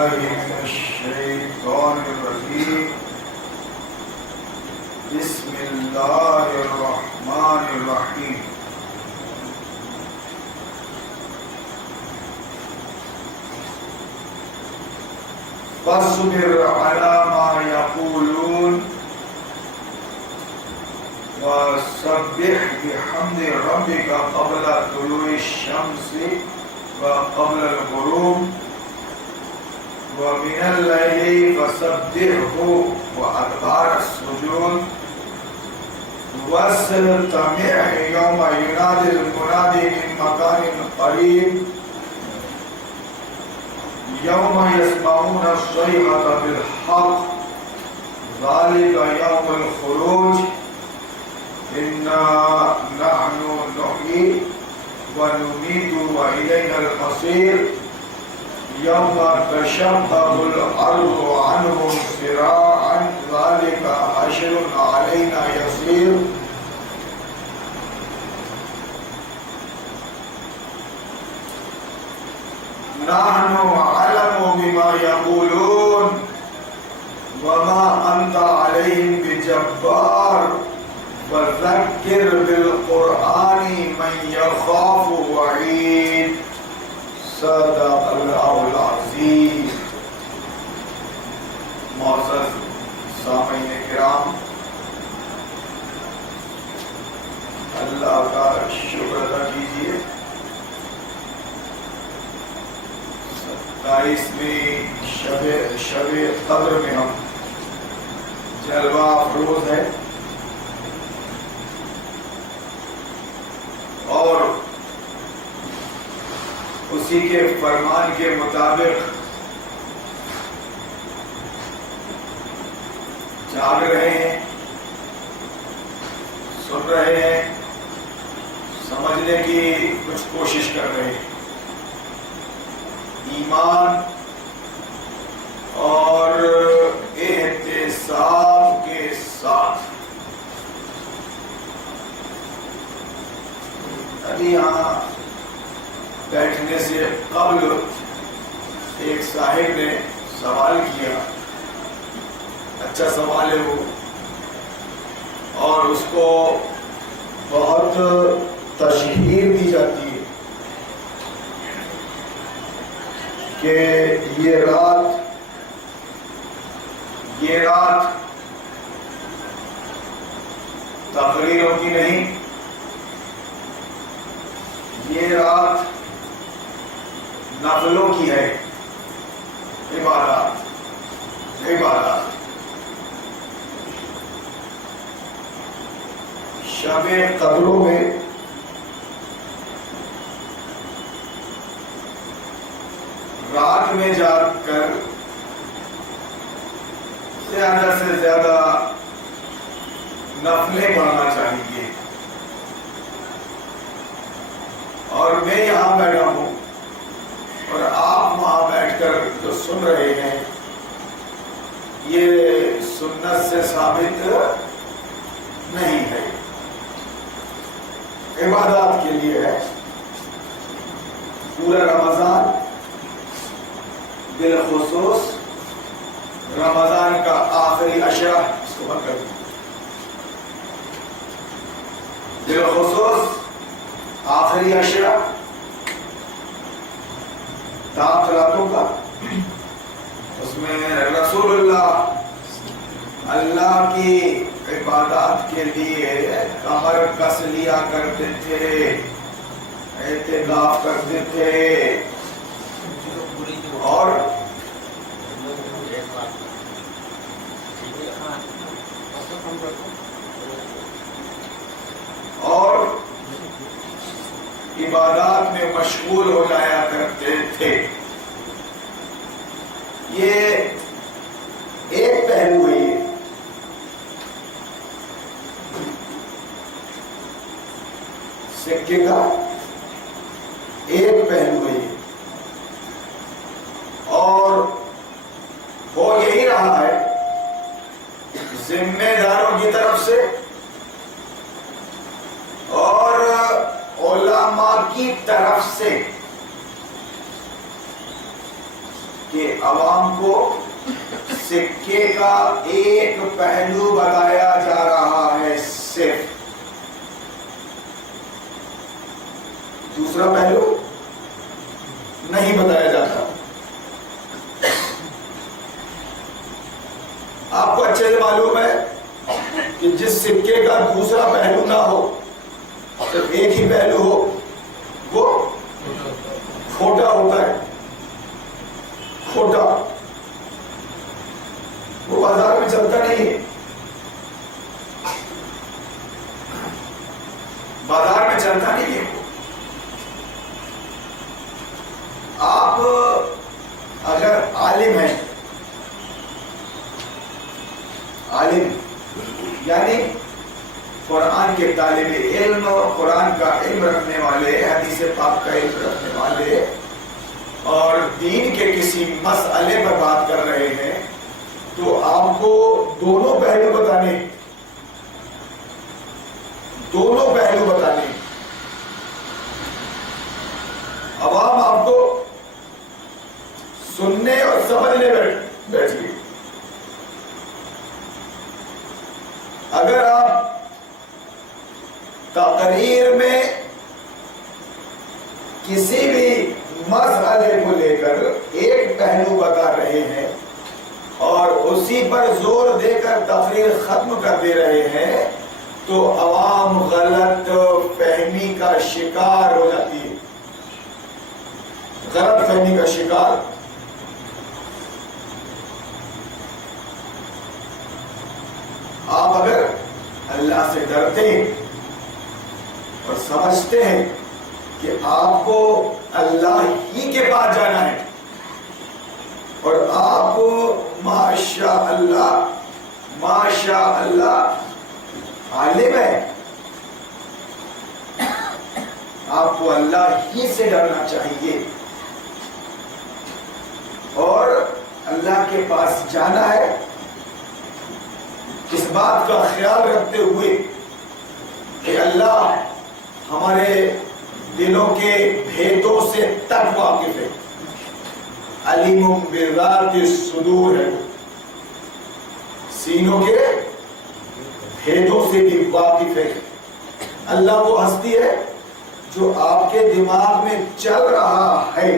بالله من الشيطان الرجيم. بسم الله الرحمن الرحيم. فاصبر على ما يقولون وسبح بحمد ربك قبل طلوع الشمس وقبل الغروب ومن الليل فسبحه وأدبار السجود واستمع يوم ينادي المنادي من مكان قريب يوم يسمعون الصيحة بالحق ذلك يوم الخروج إنا نحن نحيي ونميت وإلينا المصير يوم تشقق الأرض عنهم سراعا ذلك حشر علينا يسير. نحن أعلم بما يقولون وما أنت عليهم بجبار فذكر بالقرآن من يخاف وعيد. صدق اللہ العظیم. معزز سامعین کرام، اللہ کا شکر ادا کیجیے. 27ویں شب قدر میں ہم جلوہ افروز ہے اور اسی کے فرمان کے مطابق جاگ رہے ہیں، سن رہے ہیں، سمجھنے کی کچھ کوشش کر رہے ہیں. ایمان اور احتساب کے ساتھ ابھی یہاں بیٹھنے سے قبل ایک صاحب نے سوال کیا، اچھا سوال ہے وہ، اور اس کو بہت تشہیر دی جاتی ہے کہ یہ رات تقریروں کی نہیں، یہ رات نفلوں کی ہے، عبادات. شب قدروں میں رات میں جاگ کر زیادہ سے زیادہ نفلیں پڑھنا چاہیے. اور میں یہاں بیٹھا ہوں اور آپ وہاں بیٹھ کر جو سن رہے ہیں، یہ سنت سے ثابت نہیں ہے، عبادات کے لیے ہے. پورا رمضان، بالخصوص رمضان کا آخری عشرہ، اس کو بند کر دیں، بالخصوص آخری عشرہ سات راتوں کا، اس میں رسول اللہ کی عبادات کے لیے کمر کس لیا کرتے تھے، اعتکاف کرتے تھے. اور عبادات میں مشغول ہو جایا کرتے تھے. یہ ایک پہلو ہے، یہ سکے کا ایک پہلو ہے یہ، اور وہ یہی رہا ہے ذمہ داروں کی طرف سے اور علماء کی طرف سے کہ عوام کو سکے کا ایک پہلو بتایا جا رہا ہے، صرف دوسرا پہلو نہیں بتایا جاتا۔ آپ کو اچھے سے معلوم ہے کہ جس سکے کا دوسرا پہلو نہ ہو، صرف ایک ہی پہلو ہو، وہ کھوٹا ہوتا ہے۔ کھوٹا وہ بازار میں چلتا نہیں ہے، بازار میں چلتا نہیں ہے۔ آپ اگر عالم ہیں، عالم یعنی قرآن کے طالب علم، قرآن کا علم رکھنے والے، حدیث پاک کا علم رکھنے والے، اور دین کے کسی مسئلے پر بات کر رہے ہیں، تو آپ کو دونوں پہلو بتانے، دونوں پہلو بتانے۔ عوام آپ کو سننے اور سمجھنے بیٹھ گئی۔ اگر آپ تقریر میں کسی بھی مسئلے کو لے کر ایک پہلو بتا رہے ہیں اور اسی پر زور دے کر تقریر ختم کر دے رہے ہیں، تو عوام غلط فہمی کا شکار ہو جاتی ہے، غلط فہمی کا شکار۔ آپ اگر اللہ سے ڈرتے ہیں اور سمجھتے ہیں کہ آپ کو اللہ ہی کے پاس جانا ہے، اور آپ ماشاء اللہ عالم ہے، آپ کو اللہ ہی سے ڈرنا چاہیے اور اللہ کے پاس جانا ہے، اس بات کا خیال رکھتے ہوئے کہ اللہ ہمارے دلوں کے بھیدوں سے تک واقف ہے، علیم بذات الصدور ہے، سینوں کے بھیدوں سے بھی واقف ہے۔ اللہ وہ ہستی ہے جو آپ کے دماغ میں چل رہا ہے،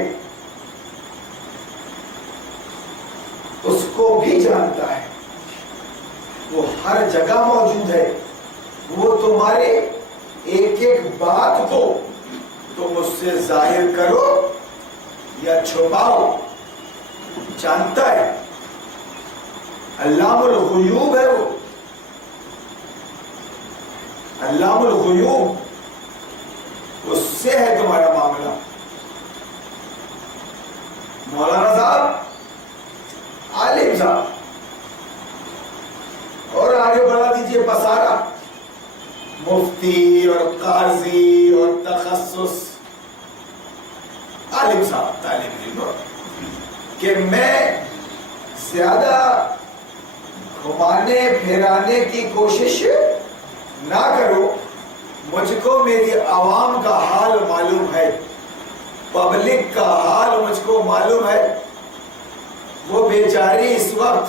اس کو بھی جانتا ہے، وہ ہر جگہ موجود ہے، وہ تمہارے ایک ایک بات کو تم اس سے ظاہر کرو یا چھپاؤ جانتا ہے۔ علام الغیوب ہے، وہ علام الغیوب، اس سے ہے تمہارا معاملہ۔ مولانا صاحب، عالم صاحب، اور آگے بڑھا دیجئے پسارا، مفتی اور قاضی اور تخصص، عالم صاحب، طالب علم، کہ میں زیادہ گھمانے پھیرانے کی کوشش نہ کروں، مجھ کو میری عوام کا حال معلوم ہے، پبلک کا حال مجھ کو معلوم ہے، وہ بیچاری اس وقت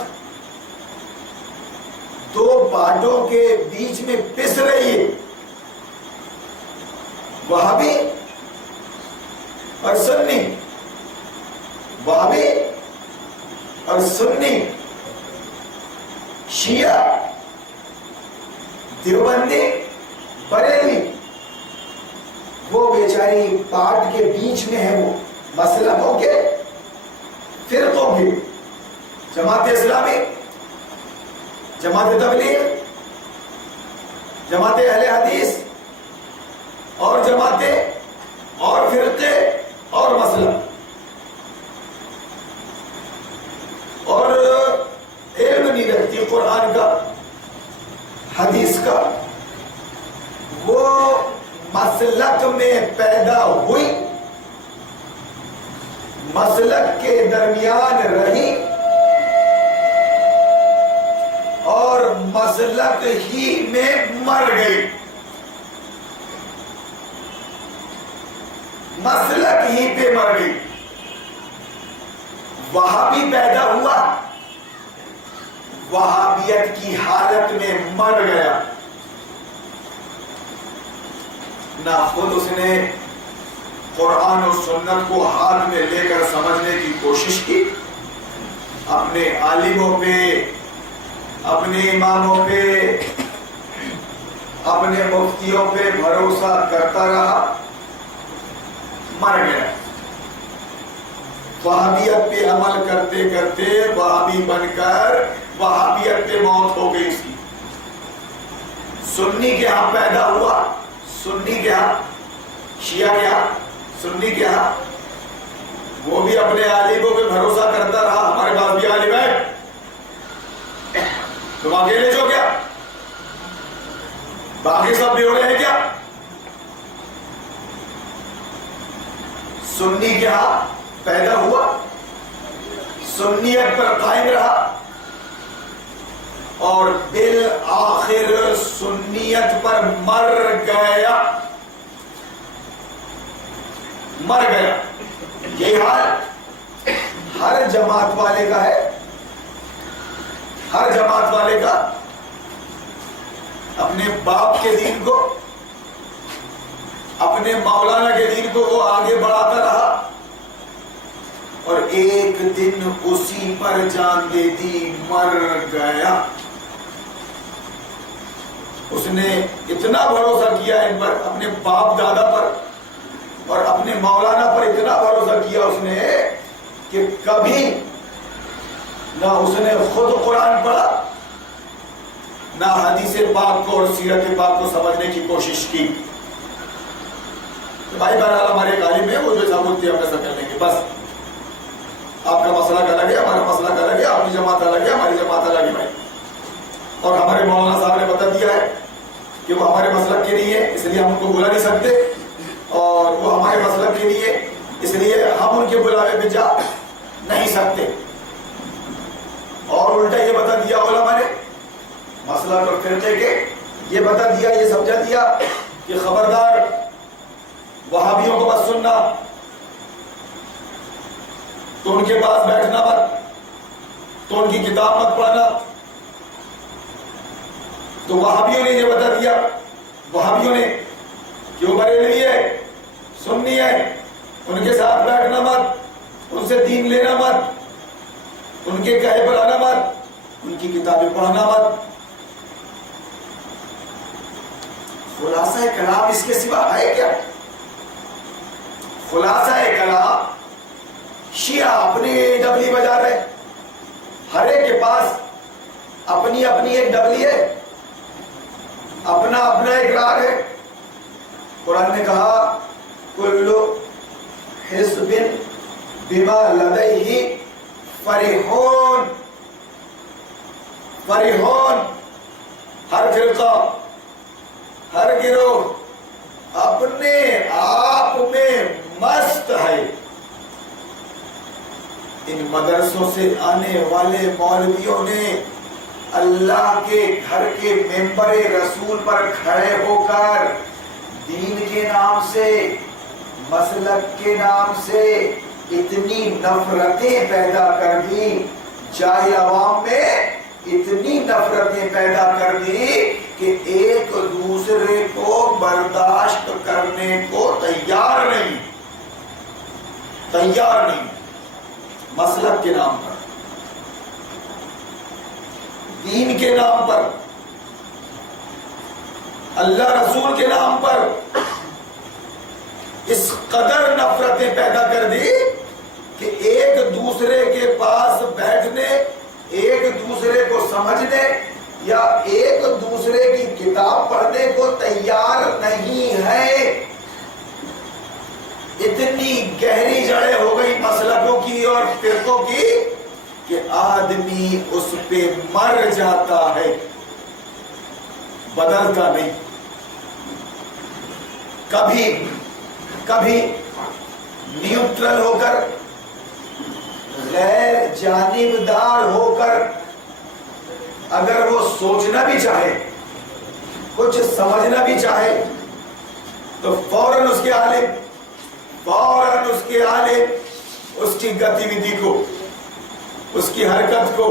دو باتوں کے بیچ میں پس رہی ہے، وہابی اور سنی، وہابی اور سنی، شیعہ، دیوبندی، بریلوی، وہ بیچاری پاٹ کے بیچ میں ہے، وہ مسلکوں کے، فرقوں کے، جماعت اسلامی، جماعت تبلیغ، جماعت اہل حدیث، اور جماعتیں اور فرقے اور مسلک، اور علم نہیں رکھتی قرآن کا، حدیث کا، وہ مسلک میں پیدا ہوئی، مسلک کے درمیان رہی، اور مسلک ہی میں مر گئی، مسلک ہی پہ مر گئی، وہابی پیدا ہوا، وہابیت کی حالت میں مر گیا، نہ خود اس نے قرآن و سنت کو ہاتھ میں لے کر سمجھنے کی کوشش کی، اپنے عالموں پہ، اپنے اماموں پہ، اپنے مفتیوں پہ بھروسہ کرتا رہا، مر گیا۔ وہابیت پہ عمل کرتے کرتے وہابی بن کر وہابیت پہ موت ہو گئی اس کی۔ سنی کے ہاں پیدا ہوا، سنی کے ہاں، شیعہ کے ہاں، سنی کے ہاں، وہ بھی اپنے عالموں پہ بھروسہ کرتا رہا، ہمارے پاس بھی عالم ہے، تم اکیلے جو کیا، باقی سب بیوڑے ہیں کیا؟ سنی کے ہاں پیدا ہوا، سنیت پر قائم رہا، اور بالآخر سنیت پر مر گیا، مر گیا۔ یہ حال ہر جماعت والے کا ہے، ہر جماعت والے کا، اپنے باپ کے دین کو، اپنے مولانا کے دین کو وہ آگے بڑھاتا رہا، اور ایک دن اسی پر جان دے دی، مر گیا۔ اس نے اتنا بھروسہ کیا ان پر، اپنے باپ دادا پر اور اپنے مولانا پر اتنا بھروسہ کیا اس نے کہ کبھی نہ اس نے خود قرآن پڑھا، نہ حدیث پاک کو اور سیرت پاک کو سمجھنے کی کوشش کی۔ بھائی بہرحال ہمارے ایک عالم ہے، وہ جو ثابت ہم ایسا کر لیں گے، بس آپ کا مسئلہ الگ ہے، ہمارا مسئلہ الگ ہے، آپ کی جماعت الگ ہے، ہماری جماعت الگ ہے بھائی۔ اور ہمارے مولانا صاحب نے بتا دیا ہے کہ وہ ہمارے مسلک کے لیے، اس لیے ہم ان کو بلا نہیں سکتے، اور وہ ہمارے مسلک کے لیے اس لیے ہم ان کے بلاوے پہ جا نہیں سکتے۔ اور الٹا یہ بتا دیا علماء نے، مسلک اور فرقے کے یہ بتا دیا، یہ سمجھا دیا کہ خبردار وہابیوں کو بس سننا، تو ان کے پاس بیٹھنا مت، تو ان کی کتاب مت پڑھنا۔ تو وہابیوں نے یہ بتا دیا، وہابیوں نے کہ وہ بریلوی ہے، سنی ہے، ان کے ساتھ بیٹھنا مت، ان سے دین لینا مت، ان کے کہے پر آنا مت، ان کی کتابیں پڑھنا مت۔ خلاصہ کلام اس کے سوا ہے کیا؟ خلاصہ کلام شیعہ اپنی ڈبلی بجا رہے، ہر ایک کے پاس اپنی اپنی ایک ڈبلی ہے، اپنا اپنا ایک راگ ہے۔ قرآن نے کہا کل حزب بما لدیہ فرحون، فرحون، ہر فرقہ، ہر گروہ اپنے آپ میں مست ہے۔ ان مدرسوں سے آنے والے مولویوں نے اللہ کے گھر کے ممبر رسول پر کھڑے ہو کر دین کے نام سے، مسلک کے نام سے اتنی نفرتیں پیدا کر دی، جاہل عوام میں اتنی نفرتیں پیدا کر دی کہ ایک دوسرے کو برداشت کرنے کو تیار نہیں، تیار نہیں، مسلک کے نام پر، دین کے نام پر، اللہ رسول کے نام پر اس قدر نفرتیں پیدا کر دی کہ ایک دوسرے کے پاس بیٹھنے، ایک دوسرے کو سمجھنے یا ایک دوسرے کی کتاب پڑھنے کو تیار نہیں ہے۔ اتنی گہری جڑیں ہو گئی مسلکوں کی اور فرقوں کی کہ آدمی اس پہ مر جاتا ہے، بدلتا نہیں۔ کبھی نیوٹرل ہو کر، غیر جانبدار ہو کر اگر وہ سوچنا بھی چاہے، کچھ سمجھنا بھی چاہے، تو فوراً اس کے عالم اس کی گتی ودھی کو اس کی حرکت کو،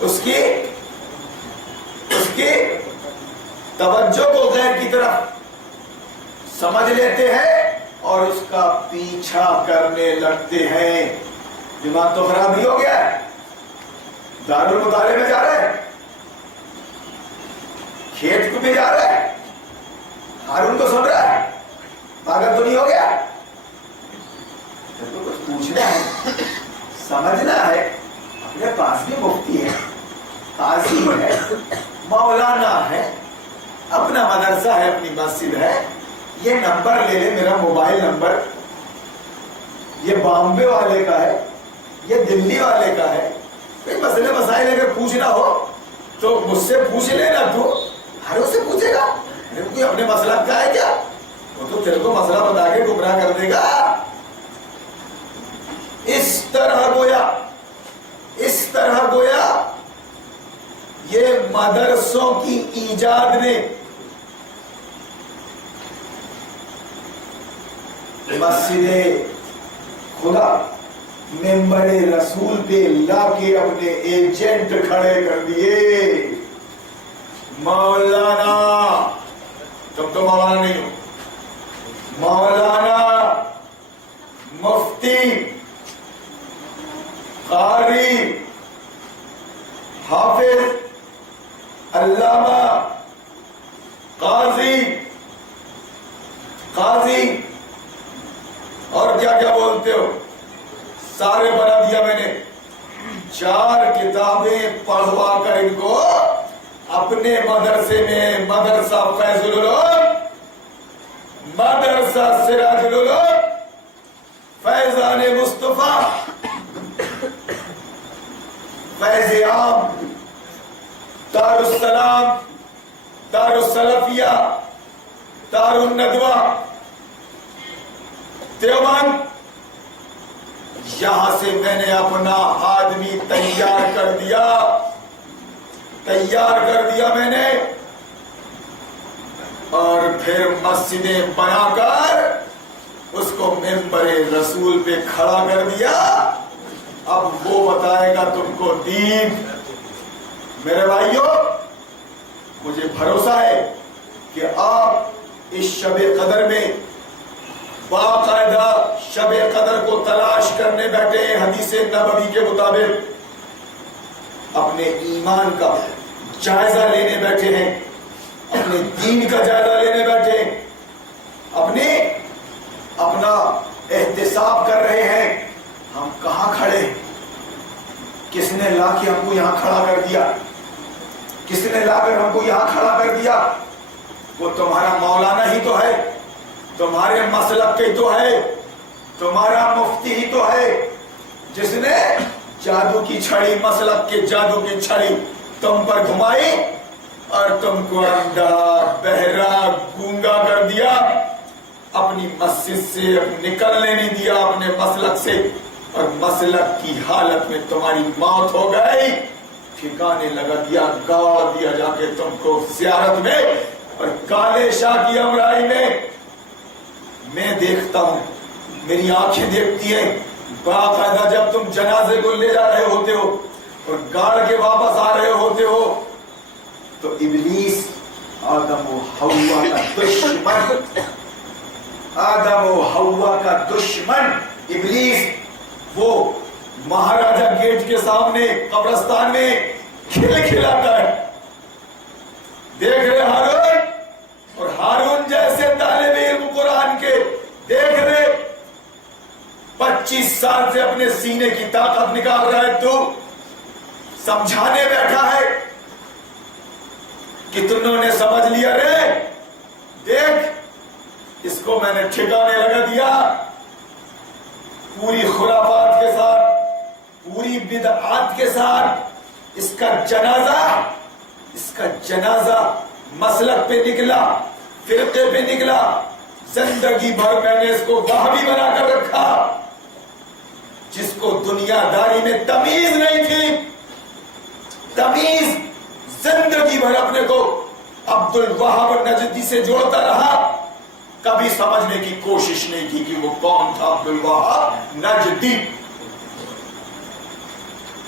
اس کی توجہ کو غیر کی طرف سمجھ لیتے ہیں اور اس کا پیچھا کرنے لگتے ہیں۔ دماغ تو خراب نہیں ہو گیا ہے؟ دارالمطالعے میں جا رہے ہیں، کھیت کو بھی جا رہا ہے، ہارون کو سن رہا ہے، پاگل تو نہیں ہو گیا؟ تو کچھ پوچھنا ہے، سمجھنا ہے۔ اپنے پاس بھی مفتی ہے، قاضی ہے، مولانا ہے، اپنا مدرسہ ہے، اپنی مسجد ہے، یہ نمبر لے لے، میرا موبائل نمبر، یہ بامبے والے کا ہے، یہ دلی والے کا ہے، کوئی مسئلے مسائل اگر پوچھنا ہو تو مجھ سے پوچھ لینا، تو ہر سے پوچھے گا، کوئی اپنے مسلک کا ہے کیا؟ وہ تو تیرے کو مسئلہ بتا کے گمراہ کر دے گا۔ اس طرح گویا یہ مدرسوں کی ایجاد نے مسجد خدا ممبر رسول پہ لا کے اپنے ایجنٹ کھڑے کر دیے۔ مولانا، تم تو مولانا نہیں ہو، مولانا، مفتی، قاری، حافظ، علامہ، قاضی اور کیا کیا بولتے ہو، سارے بنا دیا میں نے۔ 4 کتابیں پڑھوا کر ان کو اپنے مدرسے میں، مدرسہ فیض العلوم، مدرسہ سراج العلوم، فیضان مصطفیٰ، فیض عام، دار السلام، دار السلفیہ، دار الندوہ، دیوبند، یہاں سے میں نے اپنا آدمی تیار کر دیا میں نے، اور پھر مسجدیں بنا کر اس کو ممبر رسول پہ کھڑا کر دیا۔ اب وہ بتائے گا تم کو دین۔ میرے بھائیوں، مجھے بھروسہ ہے کہ آپ اس شب قدر میں باقاعدہ شب قدر کو تلاش کرنے بیٹھے ہیں، حدیث نبوی کے مطابق اپنے ایمان کا جائزہ لینے بیٹھے ہیں، اپنے دین کا جائزہ لینے بیٹھے ہیں، اپنا احتساب کر رہے ہیں، ہم کہاں کھڑے، کس نے لا کے ہم کو یہاں کھڑا کر دیا، کس نے لا کر ہم کو یہاں کھڑا کر دیا؟ وہ تمہارا مولانا ہی تو ہے، تمہارے مسلک کے تو ہے، تمہارا مفتی ہی تو ہے، جس نے جادو کی چھڑی، مسلک کے جادو کی چھڑی تم پر گھمائی اور تم کو اندھا، بہرا، گونگا کر دیا، اپنی مسجد سے نکلنے نہیں دیا، اپنے مسلک سے، اور مسلک کی حالت میں تمہاری موت ہو گئی، ٹھکانے لگا دیا، گاڑ دیا جا کے تم کو زیارت میں اور کالے شاہ کی امرائی میں دیکھتا ہوں، میری آنکھیں دیکھتی ہیں، باقاعدہ جب تم جنازے کو لے جا رہے ہوتے ہو اور گاڑ کے واپس آ رہے ہوتے ہو تو ابلیس، آدم و حوا کا دشمن، آدم و حوا کا دشمن ابلیس، وہ مہاراجہ گیٹ کے سامنے قبرستان میں کھلاتا ہے، دیکھ رہے ہارون، اور ہارون جیسے طالب علم قرآن کے دیکھ رہے، 25 سال سے اپنے سینے کی طاقت نکال رہا ہے، تو سمجھانے بیٹھا ہے، کتنوں نے سمجھ لیا، رے دیکھ اس کو میں نے ٹھکانے لگا دیا، پوری خرافات کے ساتھ، پوری بدعات کے ساتھ، اس کا جنازہ مسلک پہ نکلا، فرقے پہ نکلا، زندگی بھر میں نے اس کو وہابی بنا کر رکھا، جس کو دنیا داری میں تمیز نہیں تھی، تمیز، زندگی بھر اپنے کو عبد الوہاب نجدی سے جوڑتا رہا، کبھی سمجھنے کی کوشش نہیں کی کہ وہ کون تھا عبد الوہاب نجدی۔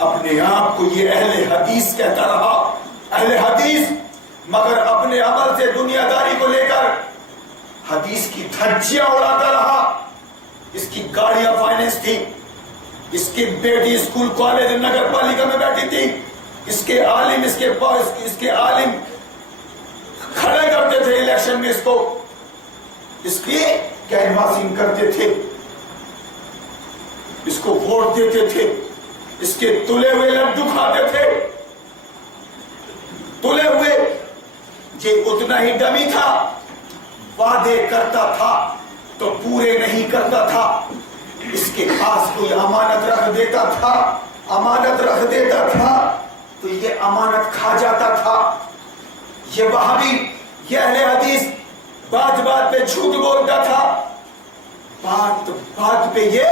اپنے آپ کو یہ اہل حدیث کہتا رہا، اہل حدیث، مگر اپنے عمل سے دنیا داری کو لے کر حدیث کی دھجیاں اڑاتا رہا۔ اس کی گاڑیاں فائنینس تھی، اس کی بیٹی اسکول کالج نگر پالیکا میں بیٹھی تھی، اس کے عالم کھڑے کرتے تھے الیکشن میں، اس کی کینواسنگ کرتے تھے، اس کو ووٹ دیتے تھے، اس کے تلے ہوئے لڈو کھاتے تھے، تلے ہوئے۔ یہ اتنا ہی ڈمی تھا، وعدے کرتا تھا تو پورے نہیں کرتا تھا۔ اس کے پاس کوئی امانت رکھ دیتا تھا تو یہ امانت کھا جاتا تھا۔ یہ وہابی، یہ اہل حدیث بات بات پہ جھوٹ بولتا تھا، بات بات پہ یہ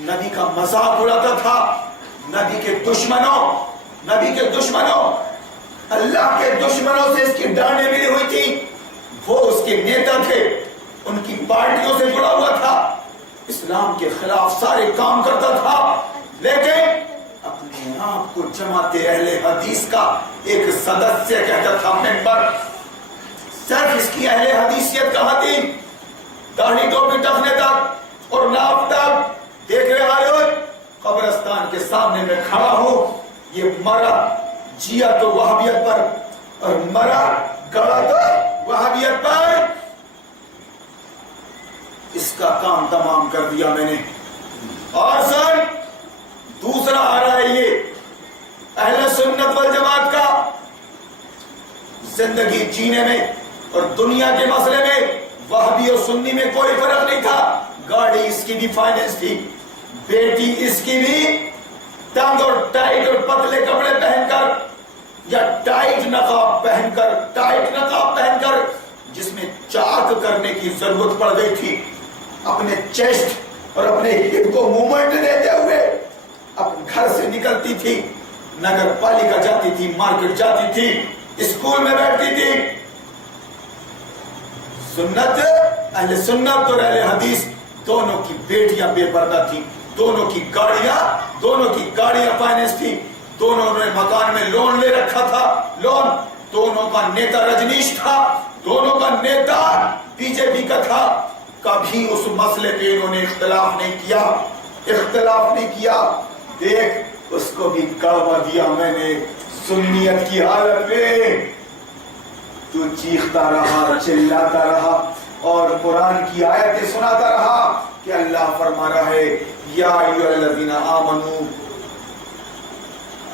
نبی کا مذاق اڑاتا تھا۔ نبی کے دشمنوں اللہ کے دشمنوں سے اس کی ڈانڈیں ملی ہوئی تھی، وہ اس کے نیتا تھے، ان کی پارٹیوں سے جڑا ہوا تھا، اسلام کے خلاف سارے کام کرتا تھا، لیکن اپنے آپ کو جماعت اہل حدیث کا ایک سدسیہ کہتا تھا، ممبر۔ صرف اس کی اہل حدیثیت کہاں تھی؟ داڑھی ٹوپی ٹکنے تک اور نافتاب دیکھ رہے ہو، قبرستان کے سامنے میں کھڑا ہوں، یہ مرا جیا تو وہابیت پر اور مرا گڑا تو وہابیت پر۔ اس کا کام تمام کر دیا میں نے۔ اور سر دوسرا آ رہا ہے یہ اہل سنت والجماعت کا زندگی جینے میں اور دنیا کے مسئلے میں وہابی اور سنی میں کوئی فرق نہیں تھا۔ گاڑی اس کی بھی فائنینس تھی، بیٹی اس کی بھی تنگ اور ٹائٹ اور پتلے کپڑے پہن کر یا ٹائٹ نقاب پہن کر جس میں چاک کرنے کی ضرورت پڑ گئی تھی، اپنے چیسٹ اور اپنے ہپ کو موومنٹ دیتے ہوئے اپنے گھر سے نکلتی تھی، نگر پالیکا جاتی تھی، مارکیٹ جاتی تھی، اسکول میں بیٹھتی تھی۔ اہل سنت اور اہل حدیث دونوں کی بیٹیاں بے پردہ تھی، دونوں کی گاڑیاں فائنینس تھی، دونوں نے مکان میں لون لے رکھا تھا، دونوں کا نیتا رجنیش تھا، دونوں کا نیتا بی جے پی کا تھا۔ کبھی اس مسئلے پہ انہوں نے اختلاف نہیں کیا۔ دیکھ اس کو بھی کعبہ دیا میں نے سنیت کی حالت میں، تو چیختا رہا، چلاتا رہا اور قرآن کی آیتیں سناتا رہا کہ اللہ فرما رہا ہے یا ایھا الذین آمنوا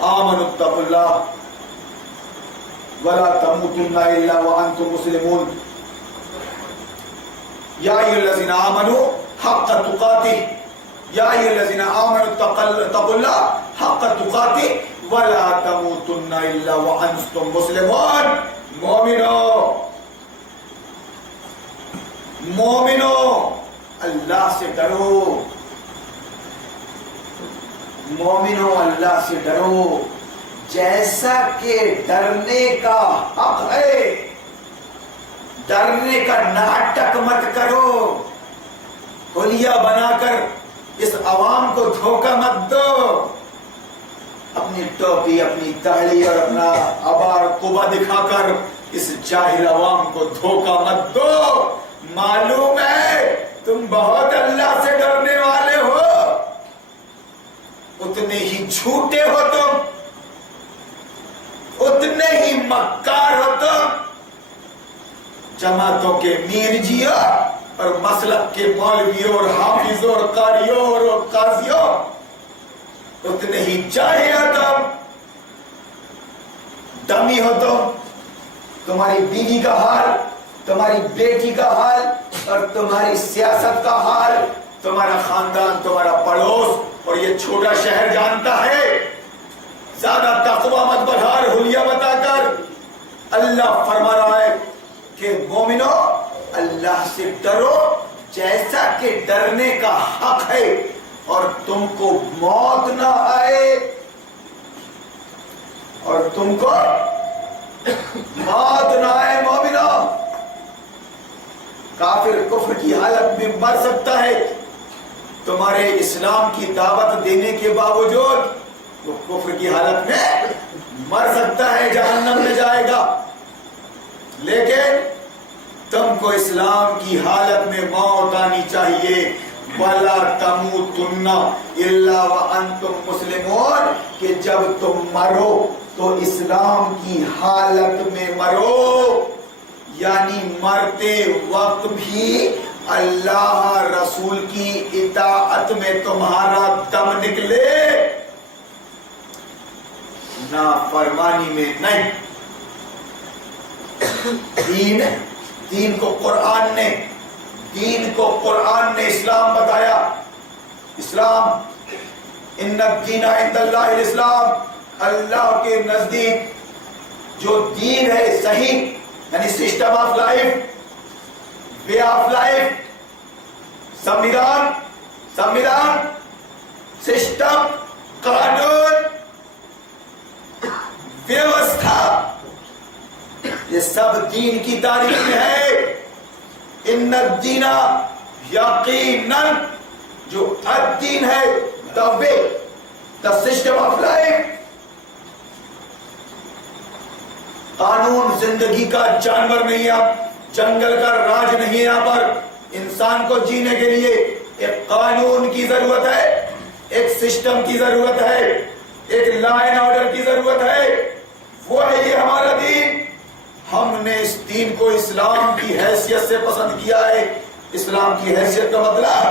اتقوا اللہ ولا تموتن الا وانتم مسلمون، یا ایھا الذین آمنوا حق تقاتہ، یا ایھا الذین آمنوا اتقوا اللہ حق تقاتہ ولا تموتن الا وانتم مسلمون۔ مومنو اللہ سے ڈرو، مومنو اللہ سے ڈرو، جیسا کہ ڈرنے کا حق ہے، ڈرنے کا ناٹک مت کرو، حلیہ بنا کر اس عوام کو دھوکہ مت دو، اپنی ٹوپی، اپنی داڑھی اور اپنا ابار قبا دکھا کر اس جاہل عوام کو دھوکہ مت دو۔ معلوم ہے تم بہت اللہ سے ڈرنے والے ہو، اتنے ہی جھوٹے ہو تم، اتنے ہی مکار ہو تم، جماعتوں کے میر جیو اور مسلک کے مولویوں اور حافظوں اور قاریوں اور قاضیوں اتنے ہی جاہل ہو تم، ڈمی ہو تم۔ تمہاری بیوی کا حال، تمہاری بیٹی کا حال اور تمہاری سیاست کا حال تمہارا خاندان، تمہارا پڑوس اور یہ چھوٹا شہر جانتا ہے۔ زیادہ تقوی مت بڑھار حلیہ بتا کر۔ اللہ فرما رہا ہے کہ مومنو اللہ سے ڈرو جیسا کہ ڈرنے کا حق ہے، اور تم کو موت نہ آئے، اور تم کو موت نہ آئے۔ مومنو کافر کفر کی حالت میں مر سکتا ہے، تمہارے اسلام کی دعوت دینے کے باوجود وہ کفر کی حالت میں مر سکتا ہے، جہنم میں جائے گا، لیکن تم کو اسلام کی حالت میں موت آنی چاہیے۔ وَلَا تَمُوتُنَّ إِلَّا وَأَنْتُمْ مُسْلِمُونَ، کہ جب تم مرو تو اسلام کی حالت میں مرو، یعنی مرتے وقت بھی اللہ رسول کی اطاعت میں تمہارا دم نکلے، نافرمانی میں نہیں۔ دین کو قرآن نے اسلام بتایا۔ اسلام ان الدین عند اللہ الاسلام، اللہ کے نزدیک جو دین ہے صحیح، یعنی system of life, way of life, سمویدھان، سسٹم، قانون، ویوستھا، یہ سب دین کی تعریف میں ہے۔ ان الدین، یقیناً جو الدین ہے، the way, the system of life، قانون زندگی کا جانور نہیں ہے، جنگل کا راج نہیں ہے۔ یہاں پر انسان کو جینے کے لیے ایک قانون کی ضرورت ہے، ایک سسٹم کی ضرورت ہے، ایک لا اینڈ آرڈر کی ضرورت ہے، وہ ہے یہ ہمارا دین۔ ہم نے اس دین کو اسلام کی حیثیت سے پسند کیا ہے۔ اسلام کی حیثیت کا مطلب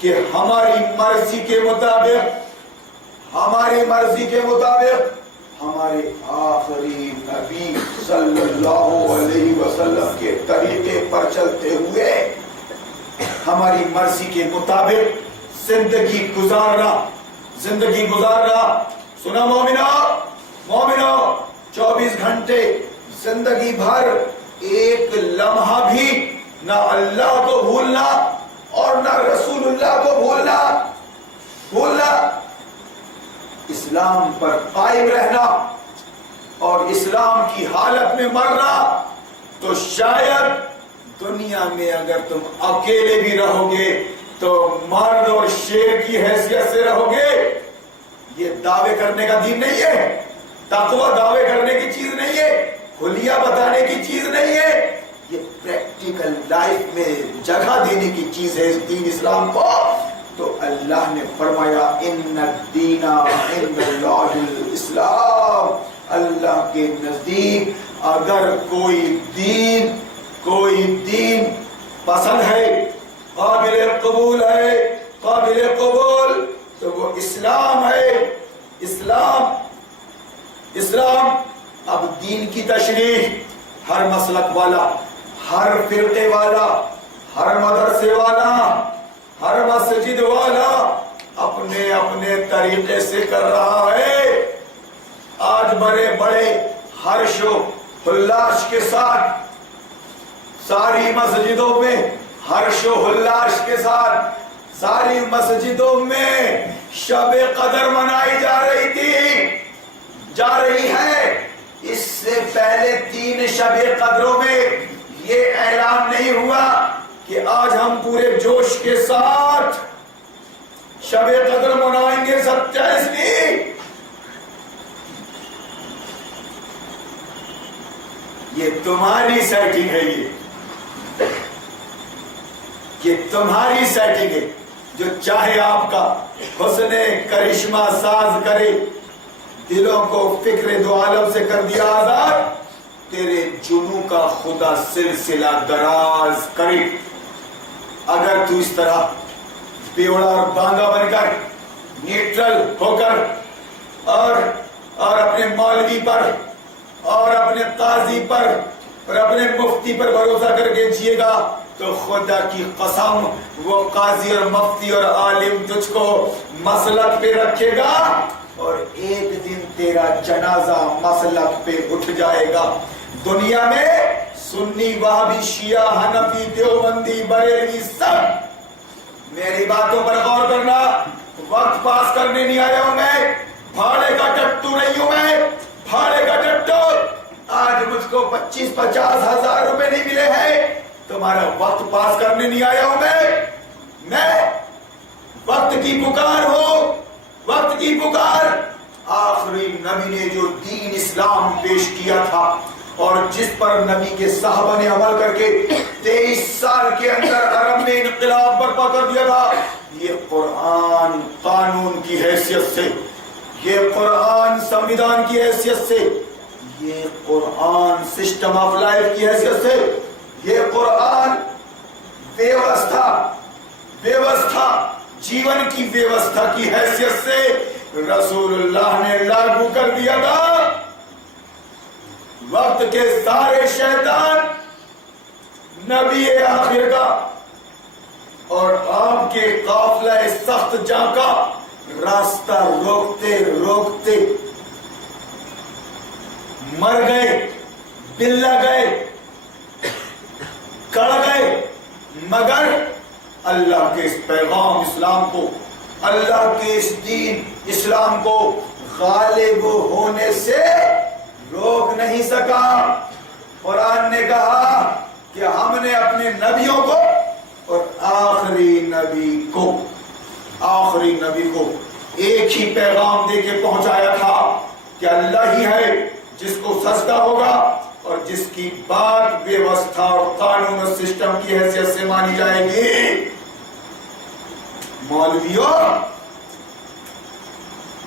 کہ ہماری مرضی کے مطابق ہمارے آخری نبی صلی اللہ علیہ وسلم کے طریقے پر چلتے ہوئے ہماری مرضی کے مطابق زندگی گزارنا۔ سنا مومنو، 24 گھنٹے زندگی بھر ایک لمحہ بھی نہ اللہ کو بھولنا اور نہ رسول اللہ کو بھولنا، اسلام پر قائم رہنا اور اسلام کی حالت میں مرنا۔ تو شاید دنیا میں اگر تم اکیلے بھی رہو گے تو مرد اور شیر کی حیثیت سے رہو گے۔ یہ دعوے کرنے کا دین نہیں ہے، تقوی دعوے کرنے کی چیز نہیں ہے، حلیہ بتانے کی چیز نہیں ہے، یہ پریکٹیکل لائف میں جگہ دینے کی چیز ہے اس دین اسلام کو۔ تو اللہ نے فرمایا ان الدین عند اللہ الاسلام، اللہ کے نزدیک اگر کوئی دین پسند ہے، قابل قبول تو وہ اسلام ہے۔ اسلام اب دین کی تشریح ہر مسلک والا، ہر فرقے والا، ہر مدرسے والا، ہر مسجد والا اپنے اپنے طریقے سے کر رہا ہے۔ آج بڑے ہرش و ہلاش کے ساتھ ساری مسجدوں میں ساری مسجدوں میں شب قدر منائی جا رہی ہے۔ اس سے پہلے 3 شب قدروں میں یہ اعلان نہیں ہوا کہ آج ہم پورے جوش کے ساتھ شب قدر منائیں گے 27 کی۔ یہ تمہاری سیٹنگ ہے، یہ تمہاری سیٹنگ ہے۔ جو چاہے آپ کا حسن کرشمہ ساز کرے، دلوں کو فکر دو عالم سے کر دیا آزاد، تیرے جنوں کا خدا سلسلہ دراز کرے۔ اگر تو اس طرح بیوڑا اور بانگا بن کر، نیوٹرل ہو کر اور اپنے مولوی پر اور اپنے قاضی پر اور اپنے مفتی پر بھروسہ کر کے جیے گا تو خدا کی قسم وہ قاضی اور مفتی اور عالم تجھ کو مسلک پہ رکھے گا اور ایک دن تیرا جنازہ مسلک پہ اٹھ جائے گا۔ دنیا میں سنی، وہابی، شیعہ، حنفی، دیوبندی، بریلوی، سب میری باتوں پر غور کرنا۔ وقت پاس کرنے نہیں آیا ہوں میں، بھاڑے کا ٹٹو نہیں ہوں میں، بھاڑے کا ٹٹو۔ آج مجھ کو 25-50 ہزار روپے نہیں ملے ہیں، تمہارا وقت پاس کرنے نہیں آیا ہوں میں وقت کی پکار ہو، وقت کی پکار، آخری نبی نے جو دین اسلام پیش کیا تھا اور جس پر نبی کے صحابہ نے عمل کر کے 23 سال کے اندر عرب میں انقلاب برپا کر دیا تھا، یہ قرآن قانون کی حیثیت سے، یہ قرآن سمویدھان کی حیثیت سے، یہ قرآن سسٹم آف لائف کی حیثیت سے، یہ قرآن ویوستھا جیون کی ویوستھا کی حیثیت سے رسول اللہ نے لاگو کر دیا تھا۔ وقت کے سارے شیطان نبی آخر کا اور آپ کے قافلہ سخت جاں کا راستہ روکتے روکتے مر گئے، بلا گئے، کڑ گئے، مگر اللہ کے اس پیغام اسلام کو، اللہ کے اس دین اسلام کو غالب ہونے سے روک نہیں سکا۔ قرآن نے کہا کہ ہم نے اپنے نبیوں کو اور آخری نبی کو ایک ہی پیغام دے کے پہنچایا تھا کہ اللہ ہی ہے جس کو سجدہ ہوگا اور جس کی بات ویوستھا اور قانون اور سسٹم کی حیثیت سے مانی جائے گی۔ مولویوں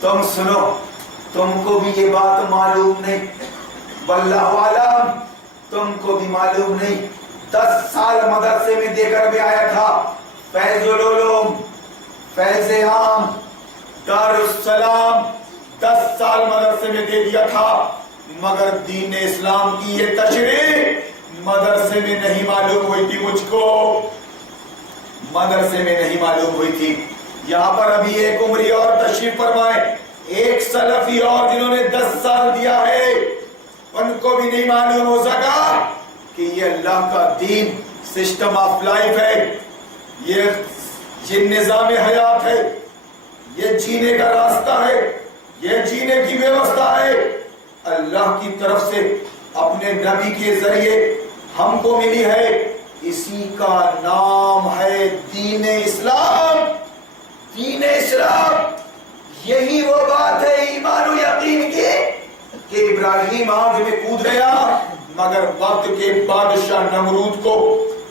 تم سنو، تم کو بھی یہ بات معلوم نہیں، واللہ عالم تم کو بھی معلوم نہیں۔ 10 سال مدرسے میں دے کر بھی آیا تھا، فیض العلوم، فیض عام، دارالسلام، 10 سال مدرسے میں دے دیا تھا، مگر دین اسلام کی یہ تشریح مدرسے میں نہیں معلوم ہوئی تھی، مجھ کو مدرسے میں نہیں معلوم ہوئی تھی۔ یہاں پر ابھی ایک عمری اور تشریف فرمائے، ایک سلفی اور جنہوں نے 10 سال دیا ہے، ان کو بھی نہیں معلوم ہو سکا کہ یہ اللہ کا دین سسٹم آف لائف ہے، یہ نظام حیات ہے، یہ جینے کا راستہ ہے، یہ جینے کی ویوستھا ہے، اللہ کی طرف سے اپنے نبی کے ذریعے ہم کو ملی ہے، اسی کا نام ہے دین اسلام۔ دین اسلام یہی وہ بات ہے ایمان و یقین کی کہ ابراہیم آگ میں کود گیا مگر وقت کے بادشاہ نمرود کو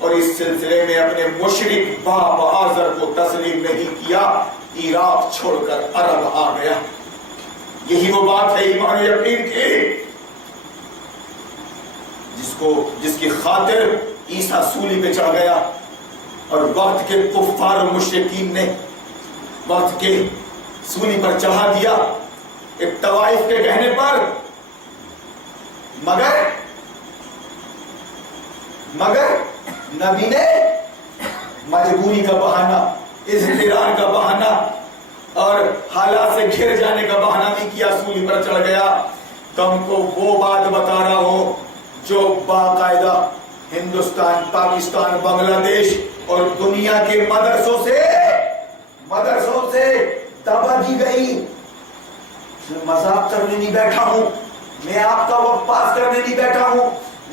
اور اس سلسلے میں اپنے مشرک باپ آزر کو تسلیم نہیں کیا، عراق چھوڑ کر عرب آ گیا۔ یہی وہ بات ہے ایمان و یقین کی جس کی خاطر عیسیٰ سولی پہ چڑھ گیا اور وقت کے کفار و مشرکین نے وقت کے سولی پر چڑھا دیا ایک طوائف کے کہنے پر، مگر نبی نے مجبوری کا بہانہ، اضطرار کا بہانہ اور حالات سے گھر جانے کا بہانہ بھی کیا، سولی پر چڑھ گیا۔ تم کو وہ بات بتا رہا ہوں جو باقاعدہ ہندوستان، پاکستان، بنگلہ دیش اور دنیا کے مدرسوں سے دبا دی گئی۔ مذاق کرنے نہیں بیٹھا ہوں میں، آپ کا وقت پاس کرنے نہیں بیٹھا ہوں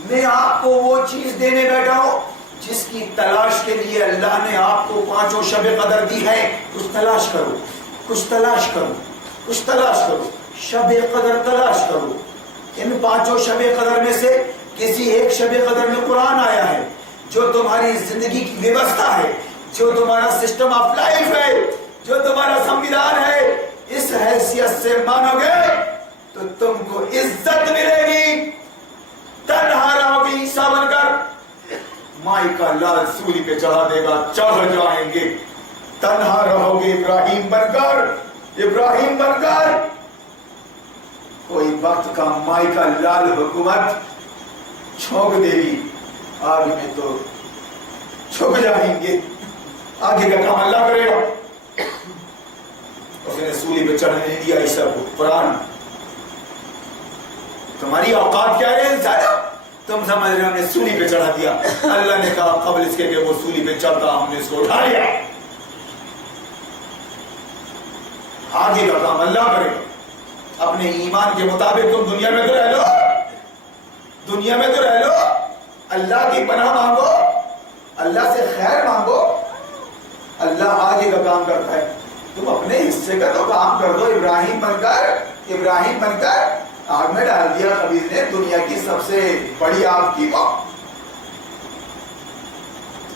میں، آپ کو وہ چیز دینے بیٹھا ہوں جس کی تلاش کے لیے اللہ نے آپ کو 5 شب قدر دی ہے۔ کچھ تلاش کرو، کچھ تلاش کرو، کچھ تلاش کرو، شب قدر تلاش کرو۔ ان 5 شب قدر میں سے کسی ایک شب قدر میں قرآن آیا ہے جو تمہاری زندگی کی ویوستھا ہے، جو تمہارا سسٹم آف لائف ہے، جو تمہارا سمویدھان ہے۔ اس حیثیت سے مانو گے تو تم کو عزت ملے گی، تنہا رہو گے عیسیٰ بن کر، مائی کا لال سولی پہ چڑھا دے گا، چڑھ جائیں گے۔ تنہا رہو گے ابراہیم بن کر، کوئی وقت کا مائی کا لال حکومت چھونک دے گی، آگ میں تو چھپ جائیں گے، آگے کا کام اللہ کرے گا۔ اس نے سولی پہ چڑھنے نہیں دیا عیسیٰ کو۔ قرآن تمہاری اوقات کیا ہے زیادہ، تم سمجھ رہے ہو، ہم نے سولی پہ چڑھا دیا۔ اللہ نے کہا قبل اس کے کہ وہ سولی پہ چڑھتا ہم نے اس کو اٹھا لیا، آگے کا کام اللہ کرے گا۔ اپنے ایمان کے مطابق تم دنیا میں تو رہ لو، اللہ کی پناہ مانگو، اللہ سے خیر مانگو، اللہ آگے کا کام کرتا ہے۔ تم اپنے حصے کا تو کام کر دو. ابراہیم بن کر آگ میں ڈال دیا خبیث نے دنیا کی سب سے بڑی آگ کی کو,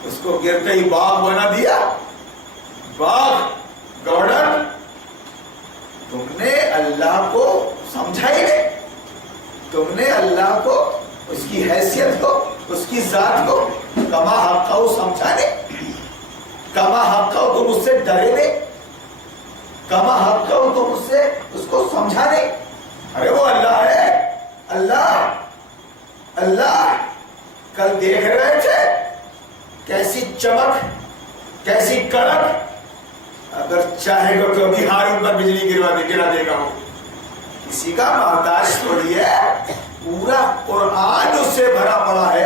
اس کو گرتے ہی باغ بنا دیا, باغ گارڈن. تم نے اللہ کو سمجھا ہی نہیں, تم نے اللہ کو, اس کی حیثیت کو, اس کی ذات کو کما حق سمجھا نہیں, کما حق تم اس سے ڈرے نہیں, کما حق تم اس سے اس کو سمجھا نہیں. ارے وہ اللہ ہے, اللہ کل دیکھ رہے تھے کیسی چمک, کیسی کڑک. اگر چاہے گا تو ابھی ہارون پر بجلی گرا دے گا. وہ کسی کا محتاج تھوڑی ہے, پورا قرآن اس سے بھرا پڑا ہے.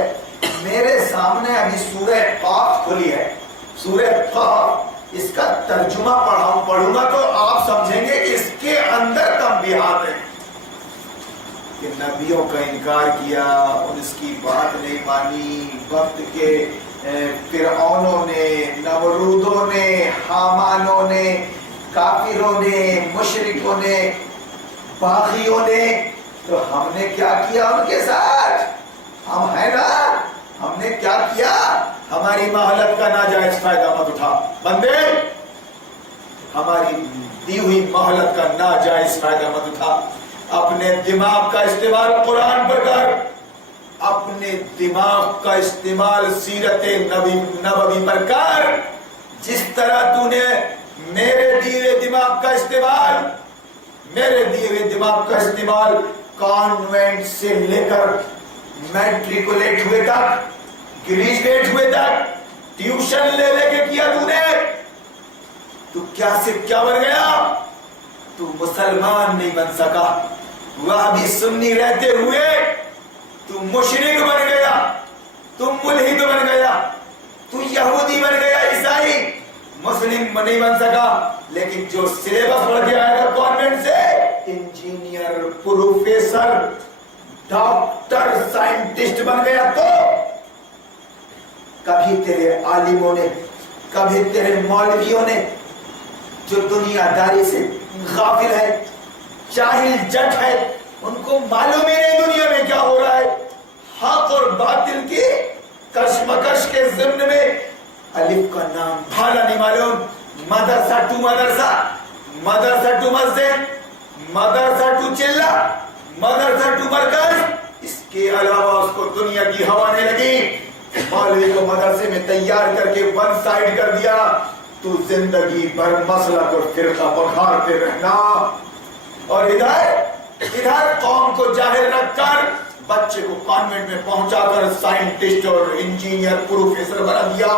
میرے سامنے ابھی سورہ قاف کھلی ہے, سورہ قاف, اس کا ترجمہ پڑھوں گا تو آپ سمجھیں گے کہ اس کے اندر تنبیہات ہیں کہ نبیوں کا انکار کیا اور اس کی بات نہیں مانی. وقت کے فرعونوں نے, نمرودوں نے, حامانوں نے, کافروں نے, مشرکوں نے, باغیوں نے. تو ہم نے کیا کیا ان کے ساتھ؟ ہم ہے نا, ہم نے کیا کیا؟ ہماری مہلت کا ناجائز فائدہ مت اٹھا بندے, ہماری دی ہوئی مہلت کا ناجائز فائدہ مت اٹھا. اپنے دماغ کا استعمال قرآن پر کر, اپنے دماغ کا استعمال سیرت نبوی پر کر. جس طرح تو نے میرے دیے دماغ کا استعمال کانوینٹ سے لے کر میٹریکولیٹ ہوئے تک, گریجویٹ ہوئے تک, ٹیوشن لے کے کیا تو نے, تو کیا صرف کیا بن گیا؟ تو مسلمان نہیں بن سکا. وہابی سنی رہتے ہوئے تو مشرک بن گیا, تو ملحد بن گیا, تو یہودی بن گیا, عیسائی. مسلم نہیں بن سکا. لیکن جو سلیبس پڑھ کے آئے گا کانوینٹ سے, انجینئر, پروفیسر, ڈاکٹر, سائنٹسٹ بن گیا, تو کبھی تیرے عالموں نے, کبھی تیرے مولویوں نے, جو دنیا داری سے غافل ہے, جاہل جٹ ہے, ان کو معلوم ہی نہیں دنیا میں کیا ہو رہا ہے. حق اور باطل کی کشمکش کے ضمن میں الف کا نام بھالا نہیں معلوم. مدرسہ ٹو مدرسہ, مدرسہ ٹو مسجد, مدرسہ ٹو چلہ, مدرسہ ٹو مرکز. اس کے علاوہ اس کو دنیا کی ہوا نہیں لگی. مولوی کو مدرسے میں تیار کر کے ون سائڈ کر دیا, تو زندگی بھر مسلک اور فرقہ بکھارتے رہنا. اور ادھر قوم کو جاہل رکھ کر بچے کو کانوینٹ میں پہنچا کر سائنٹسٹ اور انجینئر, پروفیسر بنا دیا.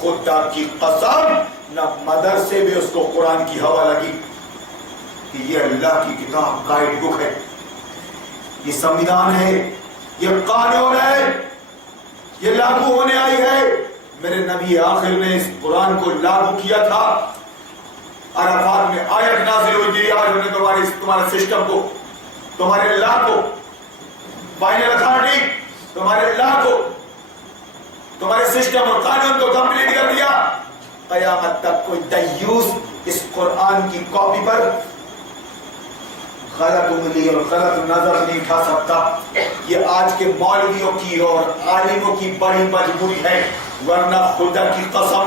خدا کی قسم, نہ مدرسے میں اس کو قرآن کی ہوا لگی کہ یہ اللہ کی کتاب گائیڈ بک ہے, یہ سمویدھان ہے, یہ قانون ہے, یہ لاگو ہونے آئی ہے. میرے نبی آخر نے اس قرآن کو لاگو کیا تھا. عرفات میں آیت نازل ہوئی تھی, آج ہم نے تمہارے سسٹم کو, تمہارے لا کو, فائنل اتھارٹی, تمہارے لا کو, تمہارے سسٹم اور قانون کو کمپلیٹ کر دیا. قیامت تک کوئی دیوس اس قرآن کی کاپی پر غلط انگلی اور غلط نظر نہیں اٹھا سکتا. یہ آج کے مولویوں کی اور عالموں کی بڑی مجبوری ہے. ورنہ خدا کی قسم,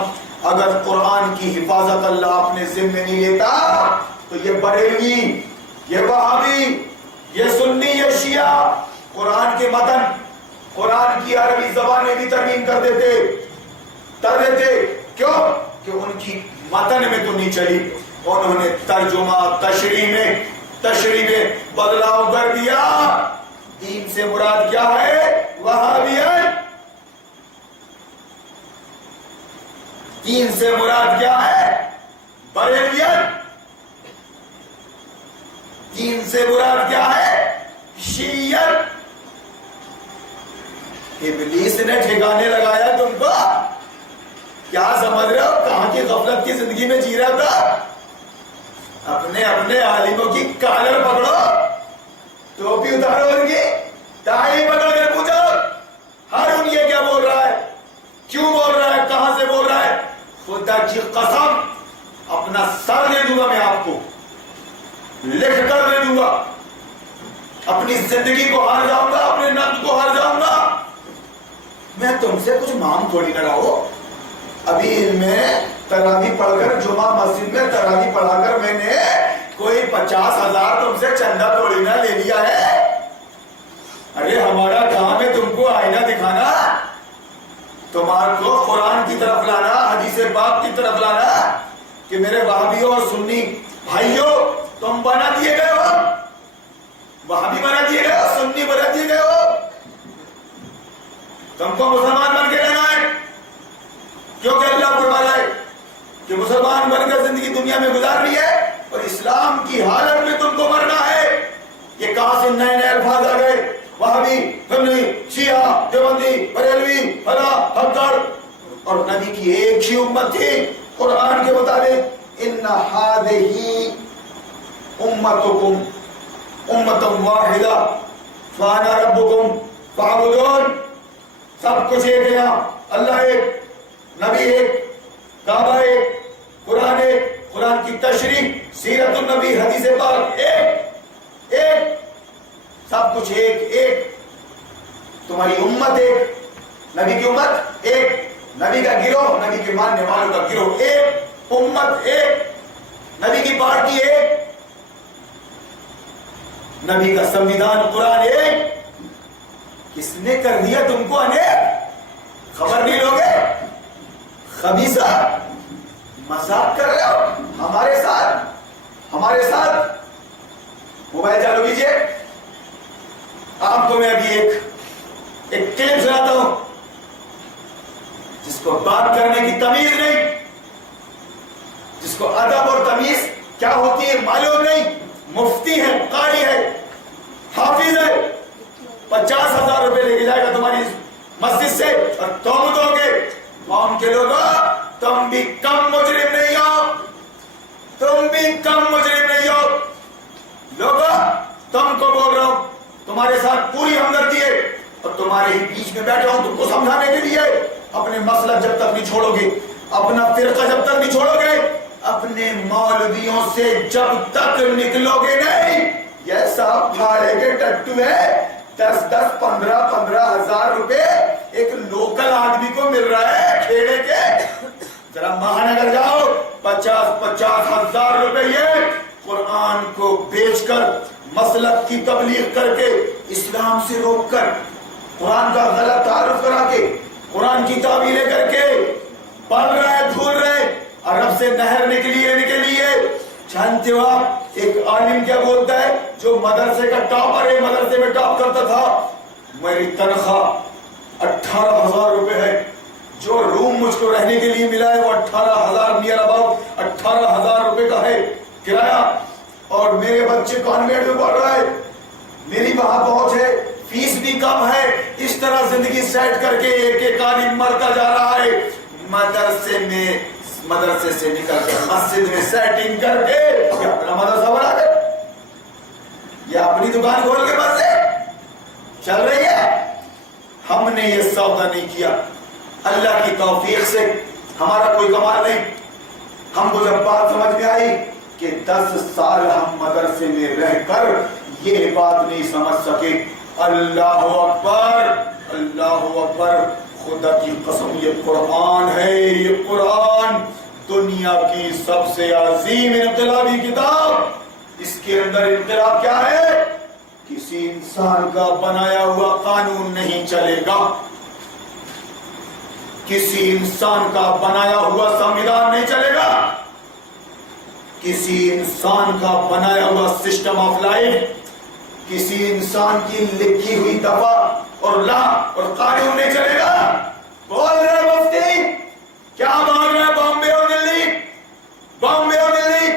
اگر قرآن کی حفاظت اللہ اپنے ذمہ نہیں لیتا تو یہ بریلوی, یہ وہابی, یہ سنی, یہ شیعہ قرآن کے متن, قرآن کی عربی زبان میں بھی ترمیم کر دیتے. کیوں؟ کہ ان کی متن میں تو نہیں چلی, انہوں نے ترجمہ, تشریح میں بدلاؤ کر دیا. دین سے مراد کیا ہے؟ وہابیت. دین سے مراد کیا ہے؟ بریلیت. دین سے مراد کیا ہے؟ شیعیت. ابلیس نے ٹھکانے لگایا تم کو. کیا سمجھ رہے ہو کہاں کی غفلت کی زندگی میں جی رہا تھا؟ اپنے عالموں کی کالر پکڑو, ٹوپی اتارو, ان کی ٹائی پکڑ کے پوچھو ہارون یہ کیا بول رہا ہے, کیوں بول رہا ہے, کہاں سے بول رہا ہے. خدا کی قسم اپنا سر دے زندگی کو ہار جاؤں گا، اپنے نفس کو ہار جاؤں گا؟ میں تم سے کچھ مانگ تھوڑی نہ رہا ہوں. ابھی میں تراویح پڑھ کر جمعہ مسجد میں تراویح پڑھا کر میں نے کوئی 50,000 تم سے چندہ تھوڑی نہ لے لیا ہے. ارے ہمارا کام ہے تم کو آئینہ دکھانا، تمہارے کو قرآن کی طرف لانا، حدیث پاک کی طرف لانا کہ میرے وہابیوں اور سنی بھائیوں تم بنا دیے گئے ہو، وہابی بنا دیے گئے ہو، سنی بنا دیے گئے ہو، تم کو مسلمان بن کے رہنا ہے. کیونکہ اللہ فرماتا ہے کہ مسلمان بن کر زندگی دنیا میں گزارنی ہے اور اسلام کی حالت میں تم کو مرنا ہے. یہ کہاں سے نئے نئے الفاظ آ گئے؟ وہابی، سنی، شیعہ، دیوبندی، بریلوی، فلاں، حقدار. اور نبی کی ایک ہی امت تھی. قرآن کے مطابق ان ہذہ امتکم امۃ واحدہ فانا ربکم فاعبدون. سب کچھ ایک ہے یہاں، اللہ ایک، نبی ایک، کعبہ ایک، قرآن ایک، قرآن کی تشریح، سیرت النبی، حدیث پاک ایک ایک، سب کچھ ایک ایک. تمہاری امت ایک، نبی کی امت ایک، نبی کا گروہ، نبی کے ماننے والوں کا گروہ ایک، امت ایک، نبی کی پارٹی ایک، نبی کا سنویدھان قرآن ایک. کس نے کر دیا تم کو انیک؟ خبر نہیں لوگے؟ خبیثہ مذاق کر رہے ہو ہمارے ساتھ. موبائل چالو کیجیے، آپ کو میں ابھی ایک کلپ سناتا ہوں جس کو بات کرنے کی تمیز نہیں، جس کو ادب اور تمیز کیا ہوتی ہے معلوم نہیں. مفتی ہے، قاری ہے، حافظ ہے، 50,000 روپے لے کے جائے گا تمہاری مسجد سے اور تم دو گے. قوم کے لوگوں تم بھی کم مجرم نہیں ہو، تم بھی کم مجرم نہیں ہو. لوگوں تم کو بول رہا ہوں، تمہارے ساتھ پوری ہمدردی ہے اور تمہارے ہی بیچ میں بیٹھا ہوں تم کو سمجھانے کے لیے. اپنے مسلک جب تک نہیں چھوڑو گے، اپنا فرقہ جب تک نہیں چھوڑو گے، اپنے مولویوں سے جب تک نکلو گے نہیں. یہ سب بھاڑے کے ٹٹو ہے. 10,000-15,000 روپے ایک لوکل آدمی کو مل رہا ہے کھیڑے کے. ذرا مہانگر جاؤ، 50,000 روپے یہ قرآن کو بیچ کر، مسلک کی تبلیغ کر کے، اسلام سے روک کر، قرآن کا غلط تعارف کرا کے، قرآن کی تعبیریں کر کے پڑھ رہے، بھول رہے. عرب سے نہر نکلی ہے. جانتے ہو آپ ایک عالم کیا بولتا ہے جو مدرسے کا ٹاپر ہے، مدرسے میں ٹاپ کرتا تھا؟ میری تنخواہ 18,000 روپے ہے، جو روم مجھ کو رہنے کے لیے ملا ہے وہ 18,000 نیئر اباؤٹ 18,000 روپے کا ہے کرایہ، اور میرے بچے کانوینٹ میں پڑھ رہا ہے، میری وہاں پہنچ ہے، فیس بھی کم ہے. اس طرح زندگی سیٹ کر کے ایک عالم مرتا جا رہا ہے. مدرسے سے نکل کر مسجد میں سیٹنگ کر کے یا اپنا مدرسہ بنا کر یا اپنی دکان کھول کے بس چل رہی ہے. ہم نے یہ سودا نہیں کیا. اللہ کی توفیق سے ہمارا کوئی کمال نہیں. ہم کو جب بات سمجھ میں آئی کہ 10 سال ہم مدرسے میں رہ کر یہ بات نہیں سمجھ سکے. اللہ اکبر، اللہ اکبر. خدا کی قسم یہ قرآن ہے، یہ قرآن دنیا کی سب سے عظیم انقلابی کتاب. اس کے اندر انقلاب کیا ہے؟ کسی انسان کا بنایا ہوا قانون نہیں چلے گا، کسی انسان کا بنایا ہوا سنویدھان نہیں چلے گا، کسی انسان کا بنایا ہوا سسٹم آف لائف، کسی انسان کی لکھی ہوئی دفعہ اور لا اور قانون نہیں چلے گا. بول رہے مفتی کیا مانگ رہے؟ بامبے اور دلی، بامبے اور دلی.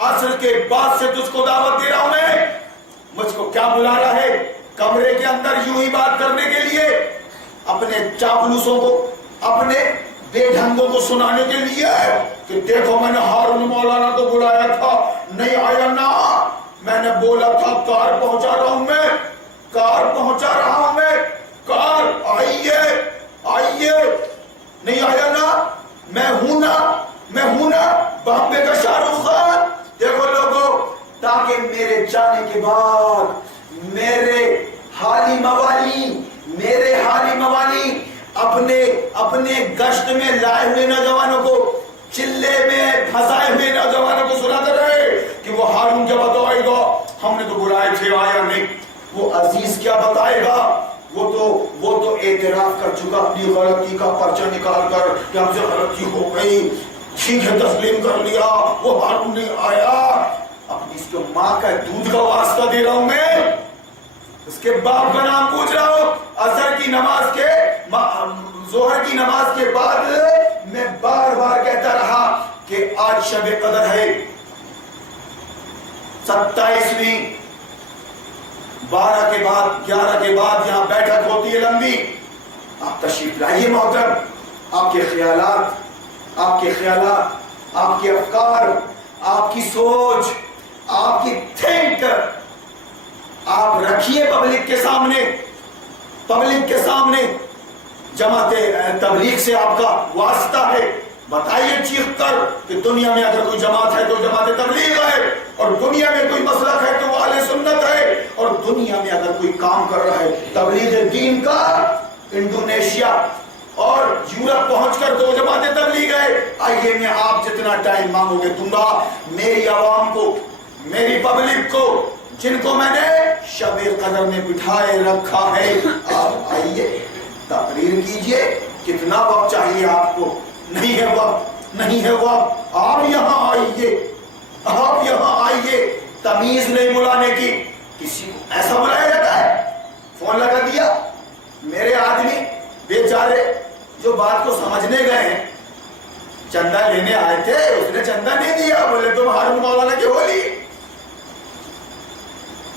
عصر کے بعد سے تجھ کو دعوت دے رہا ہوں میں. مجھ کو کیا بلا رہا ہے کمرے کے اندر یوں ہی بات کرنے کے لیے، اپنے چاپلوسوں کو، اپنے بے ڈھنگوں کو سنانے کے لیے کہ دیکھو میں نے ہارون مولانا کو بلایا تھا، نہیں آیا نا. میں نے بولا تھا کار پہنچا رہا ہوں میں، کار پہنچا رہا ہوں میں، کار آئیے آئیے، نہیں آیا نا. میں ہوں نا بامبے کا شاہ رخ خان. دیکھو لوگوں، تاکہ میرے جانے کے بعد میرے میرے حالی موانی اپنے گشت میں لائے ہوئے نوجوانوں کو، چلے میں پھنسائے ہوئے نوجوانوں کو سناتے رہے کہ وہ ہارون کیا بتائے گا، ہم نے تو بلائے تھے آیا نہیں، وہ عزیز کیا بتائے گا، وہ تو اعتراف کر چکا اپنی غلطی کا پرچہ نکال کر کہ ہم سے غلطی ہو گئی، ٹھیک ہے تسلیم کر لیا، وہ ہارون نہیں آیا، اپنی اس کو ماں کا دودھ کا واسطہ دے رہا ہوں میں، اس کے باپ کا نام پوچھ رہا ہوں، عصر کی نماز کے ظہر کی نماز کے بعد میں بار بار کہتا رہا کہ آج شب قدر ہے، 27ویں 12 کے بعد 11 کے بعد یہاں بیٹھک ہوتی ہے لمبی، آپ تشریف لائیے محترم، آپ کے خیالات، آپ کے افکار، آپ کی سوچ، آپ کی تھنک آپ رکھیے پبلک کے سامنے، جماعت تبلیغ سے آپ کا واسطہ ہے، بتائیے چیخ کر کہ دنیا میں اگر کوئی جماعت ہے تو جماعت تبلیغ ہے، اور دنیا میں کوئی مسلک ہے تو وہ اہل سنت ہے، اور دنیا میں اگر کوئی کام کر رہا ہے تبلیغ دین کا، انڈونیشیا اور یورپ پہنچ کر تو جماعت تبلیغ ہے، آئیے میں آپ جتنا ٹائم مانگو گے دوں گا، میری عوام کو، میری پبلک کو، جن کو میں نے شب قدر میں بٹھائے رکھا ہے، آپ آئیے تقریر کیجئے، کتنا وقت چاہیے آپ کو، نہیں ہے وقت، آپ یہاں آئیے، تمیز نہیں بلانے کی، کسی کو ایسا بلایا جاتا ہے، فون لگا دیا، میرے آدمی بیچارے جو بات کو سمجھنے گئے ہیں، چندہ لینے آئے تھے، اس نے چندہ نہیں دیا، بولے تم ہارون مولانا کی ہولی،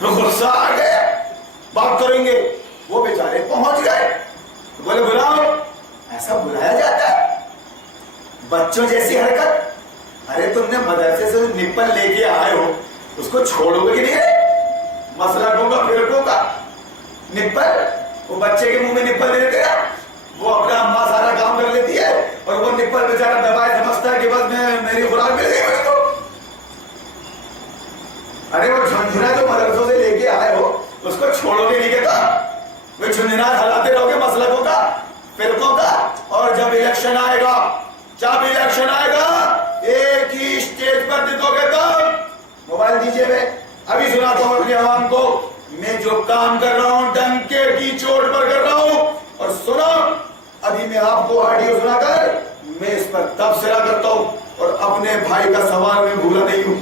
غصہ آ گئے، بات کریں گے، وہ بیچارے پہنچ گئے، بولے بلاؤ، ایسا بلایا جاتا ہے، بچوں جیسی حرکت، ارے تم نے مدرسے سے نپل لے کے آئے ہو، اس کو چھوڑو گے کہ نہیں، مسلکوں کا فرقوں کا نپل، وہ بچے کے منہ میں نپل دے دیتے ہیں، وہ اپنا اماں سارا کام کر لیتی ہے، اور وہ نپل بیچارہ دبائے سمجھتا ہے کہ بس میری خوراک مل گئی مجھ کو، ارے وہ جھنجھنا جو مدرسوں سے لے کے آئے ہو اس کو چھوڑو گے نہیں کہتا، وہ جھنجھنات ہلاتے رہو گے مسلکوں کا فرقوں کا، اور جب الیکشن آئے گا ایک ہی اسٹیج پر دیکھو گے تو موبائل دیجیے، میں ابھی سناتا ہوں اپنی عوام کو، میں جو کام کر رہا ہوں ڈنکے کی چوٹ پر کر رہا ہوں، اور سنو ابھی میں آپ کو آڈیو سنا کر میں اس پر تبصرہ کرتا ہوں، اور اپنے بھائی کا سوال میں بھولا نہیں ہوں،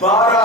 12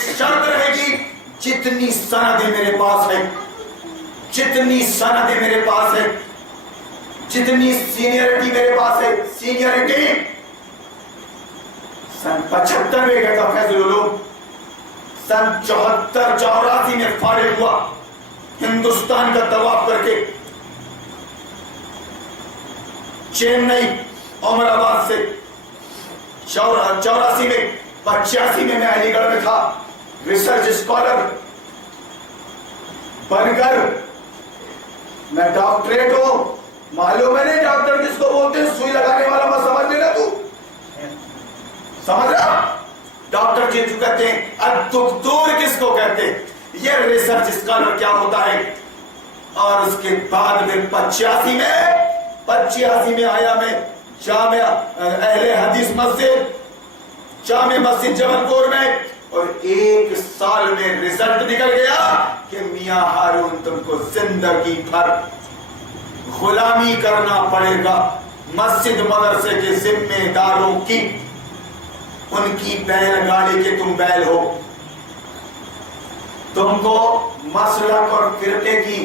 ایک شرط رہے گی، جتنی سندیں میرے پاس ہے، جتنی سندیں میرے پاس ہے، جتنی سینئرٹی میرے پاس ہے، سینئرٹی سن 75 میں گیا تھا فیض العلوم، سن 74-84 میں فارغ ہوا ہندوستان کا طواف کر کے، چینئی عمر آباد سے 84 میں 85 میں علی گڑھ میں تھا، ریسرچ اسکالر بن کر میں ڈاکٹریٹ ہوں، معلوم ہے نہیں ڈاکٹر جس کو بولتے ہیں سوئی لگانے والا، میں سمجھ لینا تو سمجھ رہا، ڈاکٹر جس کو کہتے ہیں الدکتور کس کو کہتے ہیں، یہ ریسرچ اسکالر کیا ہوتا ہے۔ اور اس کے بعد میں 85 میں آیا میں جامعہ اہل حدیث مسجد، جامع مسجد جبل پور میں، اور 1 سال میں رزلٹ نکل گیا کہ میاں ہارون تم کو زندگی بھر غلامی کرنا پڑے گا مسجد مدرسے کے ذمہ داروں کی، ان کی بیل گاڑی کے تم بیل ہو، تم کو مسلک اور فرقے کی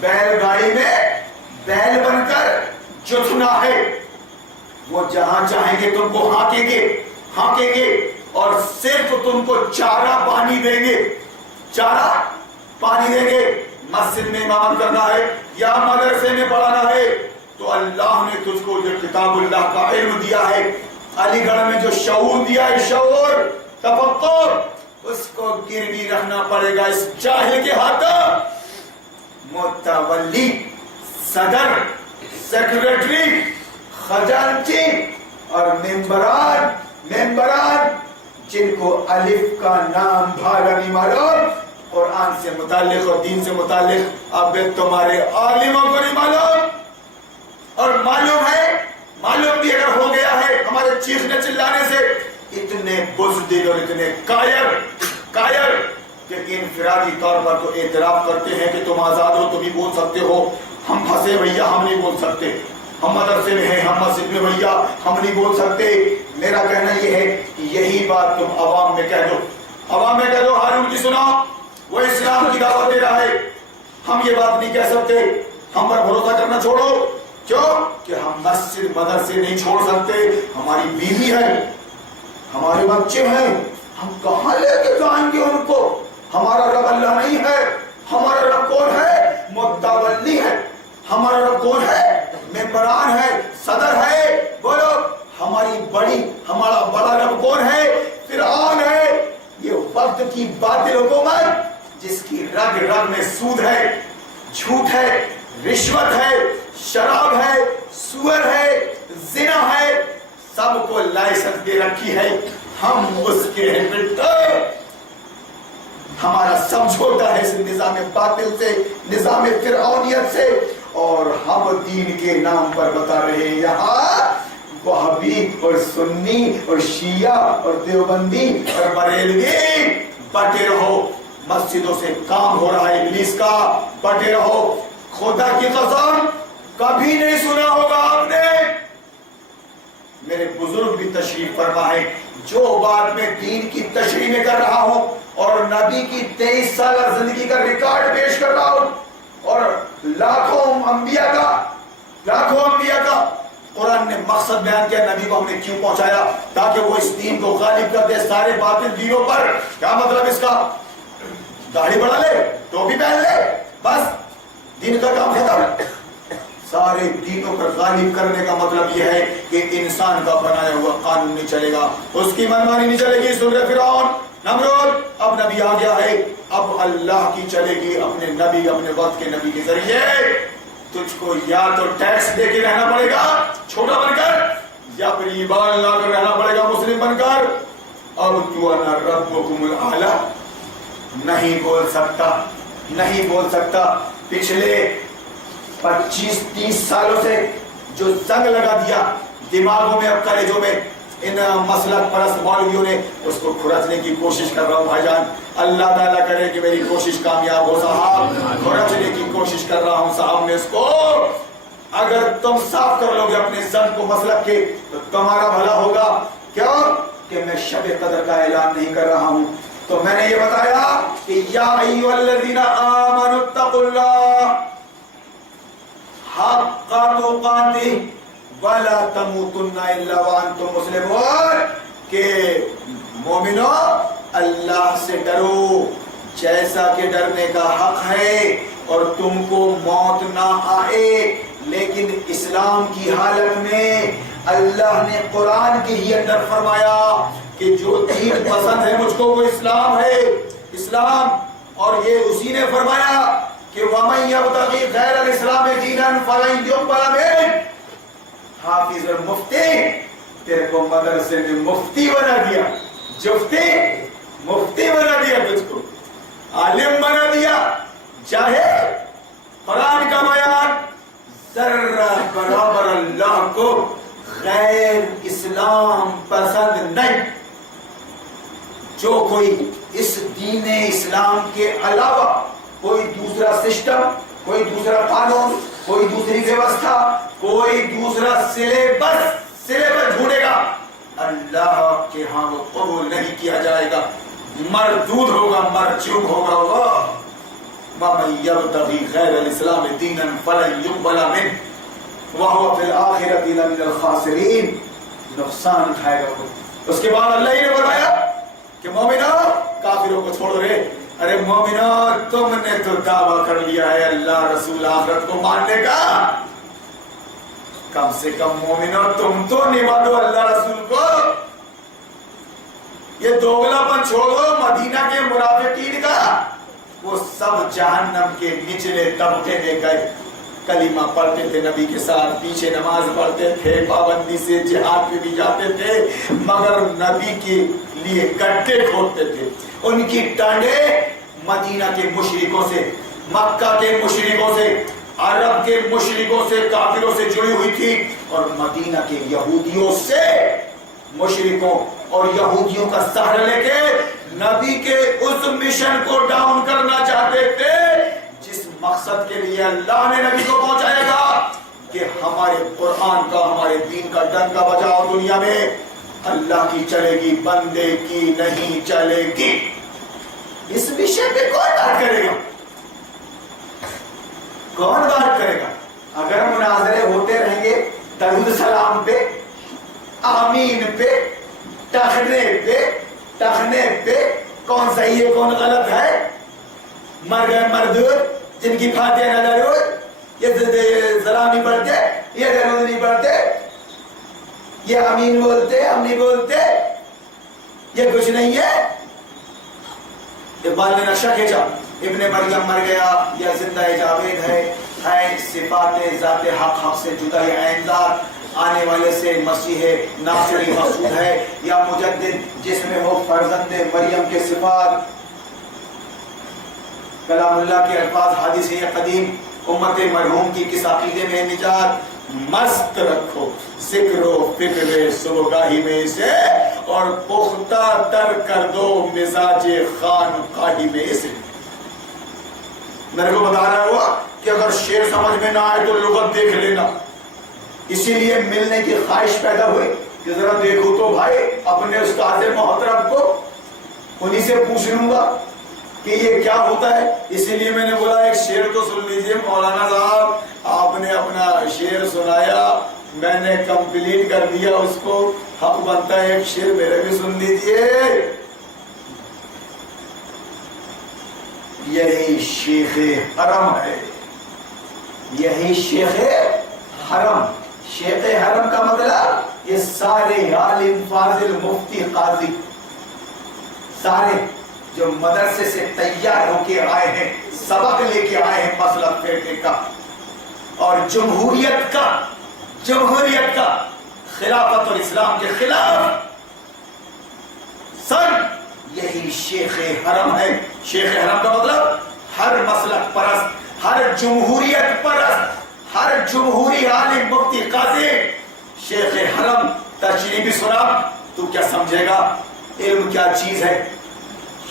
بیل گاڑی میں بیل بن کر جتنا ہے، وہ جہاں چاہیں گے تم کو ہانکیں گے اور صرف تم کو چارہ پانی دیں گے، چارہ پانی دیں گے۔ مسجد میں امامت کرنا ہے یا مدرسے میں پڑھانا ہے تو اللہ نے تجھ کو جو کتاب اللہ کا علم دیا ہے، علی گڑھ میں جو شعور دیا ہے، شعور تفکر، اس کو گروی رکھنا پڑے گا اس جاہل کے ہاتھ۔ متولی، صدر، سیکریٹری، خزانچی اور ممبران جن کو الف کا نام بھاگا نہیں معلوم، قرآن سے متعلق اور دین سے متعلق اب تمہارے عالموں کو نہیں معلوم، اور معلوم بھی اگر ہو گیا ہے ہمارے چیخنے چلانے سے، اتنے بزدل اور اتنے کائر کہ انفرادی طور پر تو اعتراف کرتے ہیں کہ تم آزاد ہو، تم ہی بول سکتے ہو، ہم پھنسے بھیا ہم نہیں بول سکتے، ہم مدرسے میں ہیں، ہم مسجد میں بھیا ہم نہیں بول سکتے۔ میرا کہنا یہ ہے کہ یہی بات تم عوام میں کہہ دو، ہارون کی سناؤ، وہ اسلام کی دعوت دے رہا ہے، ہم یہ بات نہیں کہہ سکتے، ہم پر بھروسہ کرنا چھوڑو، کیوں کہ ہم مسجد مدرسے نہیں چھوڑ سکتے، ہماری بیوی ہے، ہمارے بچے ہیں، ہم کہاں لے کے جائیں گے ان کو؟ ہمارا رب اللہ نہیں ہے، ہمارا رب کون ہے؟ متولی ہے۔ ہمارا رب کون ہے؟ ممبران ہے، صدر ہے، بولو ہمارا بڑا رب کون ہے؟ فرعون ہے۔ یہ وقت کی باطل حکومت جس کی رگ رگ میں سود ہے، جھوٹ ہے، رشوت ہے، شراب ہے، سور ہے، زنا ہے، سب کو لائسنس دے رکھی ہے، ہم اس کے ہمارا سمجھوتا ہے اس نظام باطل سے، نظام فرعونیت سے، اور ہم دین کے نام پر بتا رہے ہیں یہاں وہابی اور سنی اور شیعہ اور دیوبندی اور بریلوی بٹے رہو، مسجدوں سے کام ہو رہا ہے ابلیس کا، بٹے رہو۔ خدا کی قسم کبھی نہیں سنا ہوگا آپ نے، میرے بزرگ بھی تشریف فرما ہے، جو بات میں دین کی تشریح میں کر رہا ہوں اور نبی کی 23 سالہ زندگی کا ریکارڈ پیش کر رہا ہوں، اور لاکھوں انبیاء کا قرآن نے مقصد بیان کیا، نبی کو ہم نے کیوں پہنچایا، تاکہ وہ اس دین کو غالب کر دے سارے باطل دینوں پر۔ کیا مطلب اس کا؟ داڑھی بڑھا لے، ٹوپی پہن لے، بس دین کا کام ختم۔ سارے دینوں پر غالب کرنے کا مطلب یہ ہے کہ انسان کا بنایا ہوا قانون نہیں چلے گا، اس کی منمانی نہیں چلے گی۔ سن رہے فرعون، نمرود، اب نبی آ گیا ہے، اب اللہ کی چلے گی، اپنے نبی، اپنے وقت کے نبی کے ذریعے۔ تجھ کو یا تو ٹیکس دے کے رہنا پڑے گا چھوٹا بن کر، یا پھر ایمان لا کر رہنا پڑے گا مسلم بن کر۔ اب تو انا ربکم الاعلی نہیں بول سکتا۔ پچھلے 25-30 سالوں سے جو زنگ لگا دیا دماغوں میں، اب کلیجوں میں، ان مسلک پرست مولویوں نے، اس کو کھرچنے کی کوشش کر رہا ہوں بھائی جان۔ اللہ تعالیٰ کرے کہ میری کوشش کامیاب ہو صاحب، کھرچنے کی کوشش کر رہا ہوں صاحب میں اس کو۔ اگر تم صاف کر لو گے اپنے زن کو مسلک کے تو تمہارا بھلا ہوگا۔ کیوں کہ میں شب قدر کا اعلان نہیں کر رہا ہوں، تو میں نے یہ بتایا کہ یا ایھا الذین آمنوا اتقوا اللہ حق تقاتہ ولا تموتن الا وانتم مسلمون، کہ مومنو اللہ سے ڈرو جیسا کہ ڈرنے کا حق ہے اور تم کو موت نہ آئے، لیکن اسلام کی حالت میں اللہ نے قرآن کے ہی اندر فرمایا کہ جو دین پسند ہے مجھ کو وہ اسلام ہے، اسلام، اور یہ اسی نے فرمایا کہ وَمَن يَبْتَغِي غَيْرَ الْإِسْلَامِ دِينًا فَلَن يُقْبَلَ مِنْهُ۔ حافظ اور مفتی تیرے کو مدرسے میں مفتی بنا دیا، مفتی بنا دیا، تجھ کو عالم بنا دیا، چاہے قرآن کا بیان ذرہ برابر اللہ کو غیر اسلام پسند نہیں۔ جو کوئی اس دین اسلام کے علاوہ کوئی دوسرا سسٹم، کوئی دوسرا قانون، کوئی دوسری ویوستھا، کوئی دوسرا سلیبس ڈھونڈے گا، اللہ کے ہاں وہ قبول نہیں کیا جائے گا، مردود ہوگا، مرجوب ہوگا۔ وہ وَمَن يَبْتَغِي غَيْرَ الْإِسْلَامِ دِينًا فَلَن يُقْبَلَ مِنْهُ وَهُوَ فِي الْآخِرَةِ لَمِنَ الْخَاسِرِينَ، نقصان اٹھائے گا وہ۔ اس کے بعد اللہ ہی نے فرمایا کہ مومنو کافروں کو چھوڑو رے، ارے مومنو تم نے تو دعویٰ کر لیا ہے اللہ رسول آخرت کو ماننے کا، کم سے کم مومنو تم تو نبھا دو اللہ رسول کو، یہ دوگلا پن چھوڑو مدینہ کے منافقین کا، وہ سب جہنم کے نچلے طبقے میں گئے، کلمہ پڑھتے تھے نبی کے ساتھ، پیچھے نماز پڑھتے تھے، پابندی سے جہاد پہ بھی جاتے تھے، مگر نبی کے لیے گڈھے کھودتے تھے، ان کی ٹانڈیں مدینہ کے مشرکوں سے، مکہ کے مشرکوں سے، عرب کے مشرکوں سے، کافروں سے جڑی ہوئی تھی، اور مدینہ کے یہودیوں سے، مشرکوں اور یہودیوں کا سہارا لے کے نبی کے اس مشن کو ڈاؤن کرنا چاہتے تھے جس مقصد کے لیے اللہ نے نبی کو پہنچائے گا کہ ہمارے قرآن کا، ہمارے دین کا ڈنکا بجاؤ دنیا میں، اللہ کی چلے گی، بندے کی نہیں چلے گی۔ اس وشے پہ کون بات کرے گا؟ کون بات کرے گا؟ اگر مناظرے ہوتے رہیں گے درود سلام پہ، آمین پہ، ٹخنے پہ، کون صحیح ہے کون غلط ہے، مر گئے مردود جن کی فاتحہ نہ درود، یہ سلام نہیں پڑھتے، یہ درود نہیں پڑھتے، یہ امین بولتے، ہم نہیں بولتے، یہ کچھ نہیں ہے۔ اقبال نے نقشہ کھینچا، ابن مریم مر گیا یا زندہ جاوید ہے صفات ذات حق سے جدا عین ذات، آنے والے سے مسیح ناصری مقصود ہے، یا مجدد جس میں ہو فرزند مریم کے صفات، کلام اللہ کے الفاظ حدیث قدیم، امت مرحوم کی کس عقیدے میں نجات، مست رکھو ذکر و فکر صبحگاہی میں سے، اور پختہ تر کر دو مزاج خانقاہی میں سے۔ میرے کو بتا رہا ہوا کہ اگر شعر سمجھ میں نہ آئے تو لغت دیکھ لینا، اسی لیے ملنے کی خواہش پیدا ہوئی کہ ذرا دیکھو تو بھائی اپنے استاد محترم کو، انہی سے پوچھ لوں گا کہ یہ کیا ہوتا ہے، اسی لیے میں نے بولا ایک شعر تو سن لیجئے مولانا صاحب، آپ نے اپنا شعر سنایا، میں نے کمپلیٹ کر دیا اس کو، حق بنتا ہے ایک شعر میرے بھی سن لیجئے۔ یہی شیخ حرم ہے، یہی شیخ حرم، شیخ حرم کا مطلب یہ سارے عالم فاضل مفتی قاضی، سارے جو مدرسے سے تیار ہو کے آئے ہیں، سبق لے کے آئے ہیں مسلک فرقے کا اور جمہوریت کا خلافت اور اسلام کے خلاف سر، یہی شیخ حرم ہے۔ شیخ حرم کا مطلب ہر مسلک پرست، ہر جمہوریت پرست، ہر جمہوری عالم مفتی قاضی شیخ حرم۔ تشریح بھی سنا تو کیا سمجھے گا علم کیا چیز ہے؟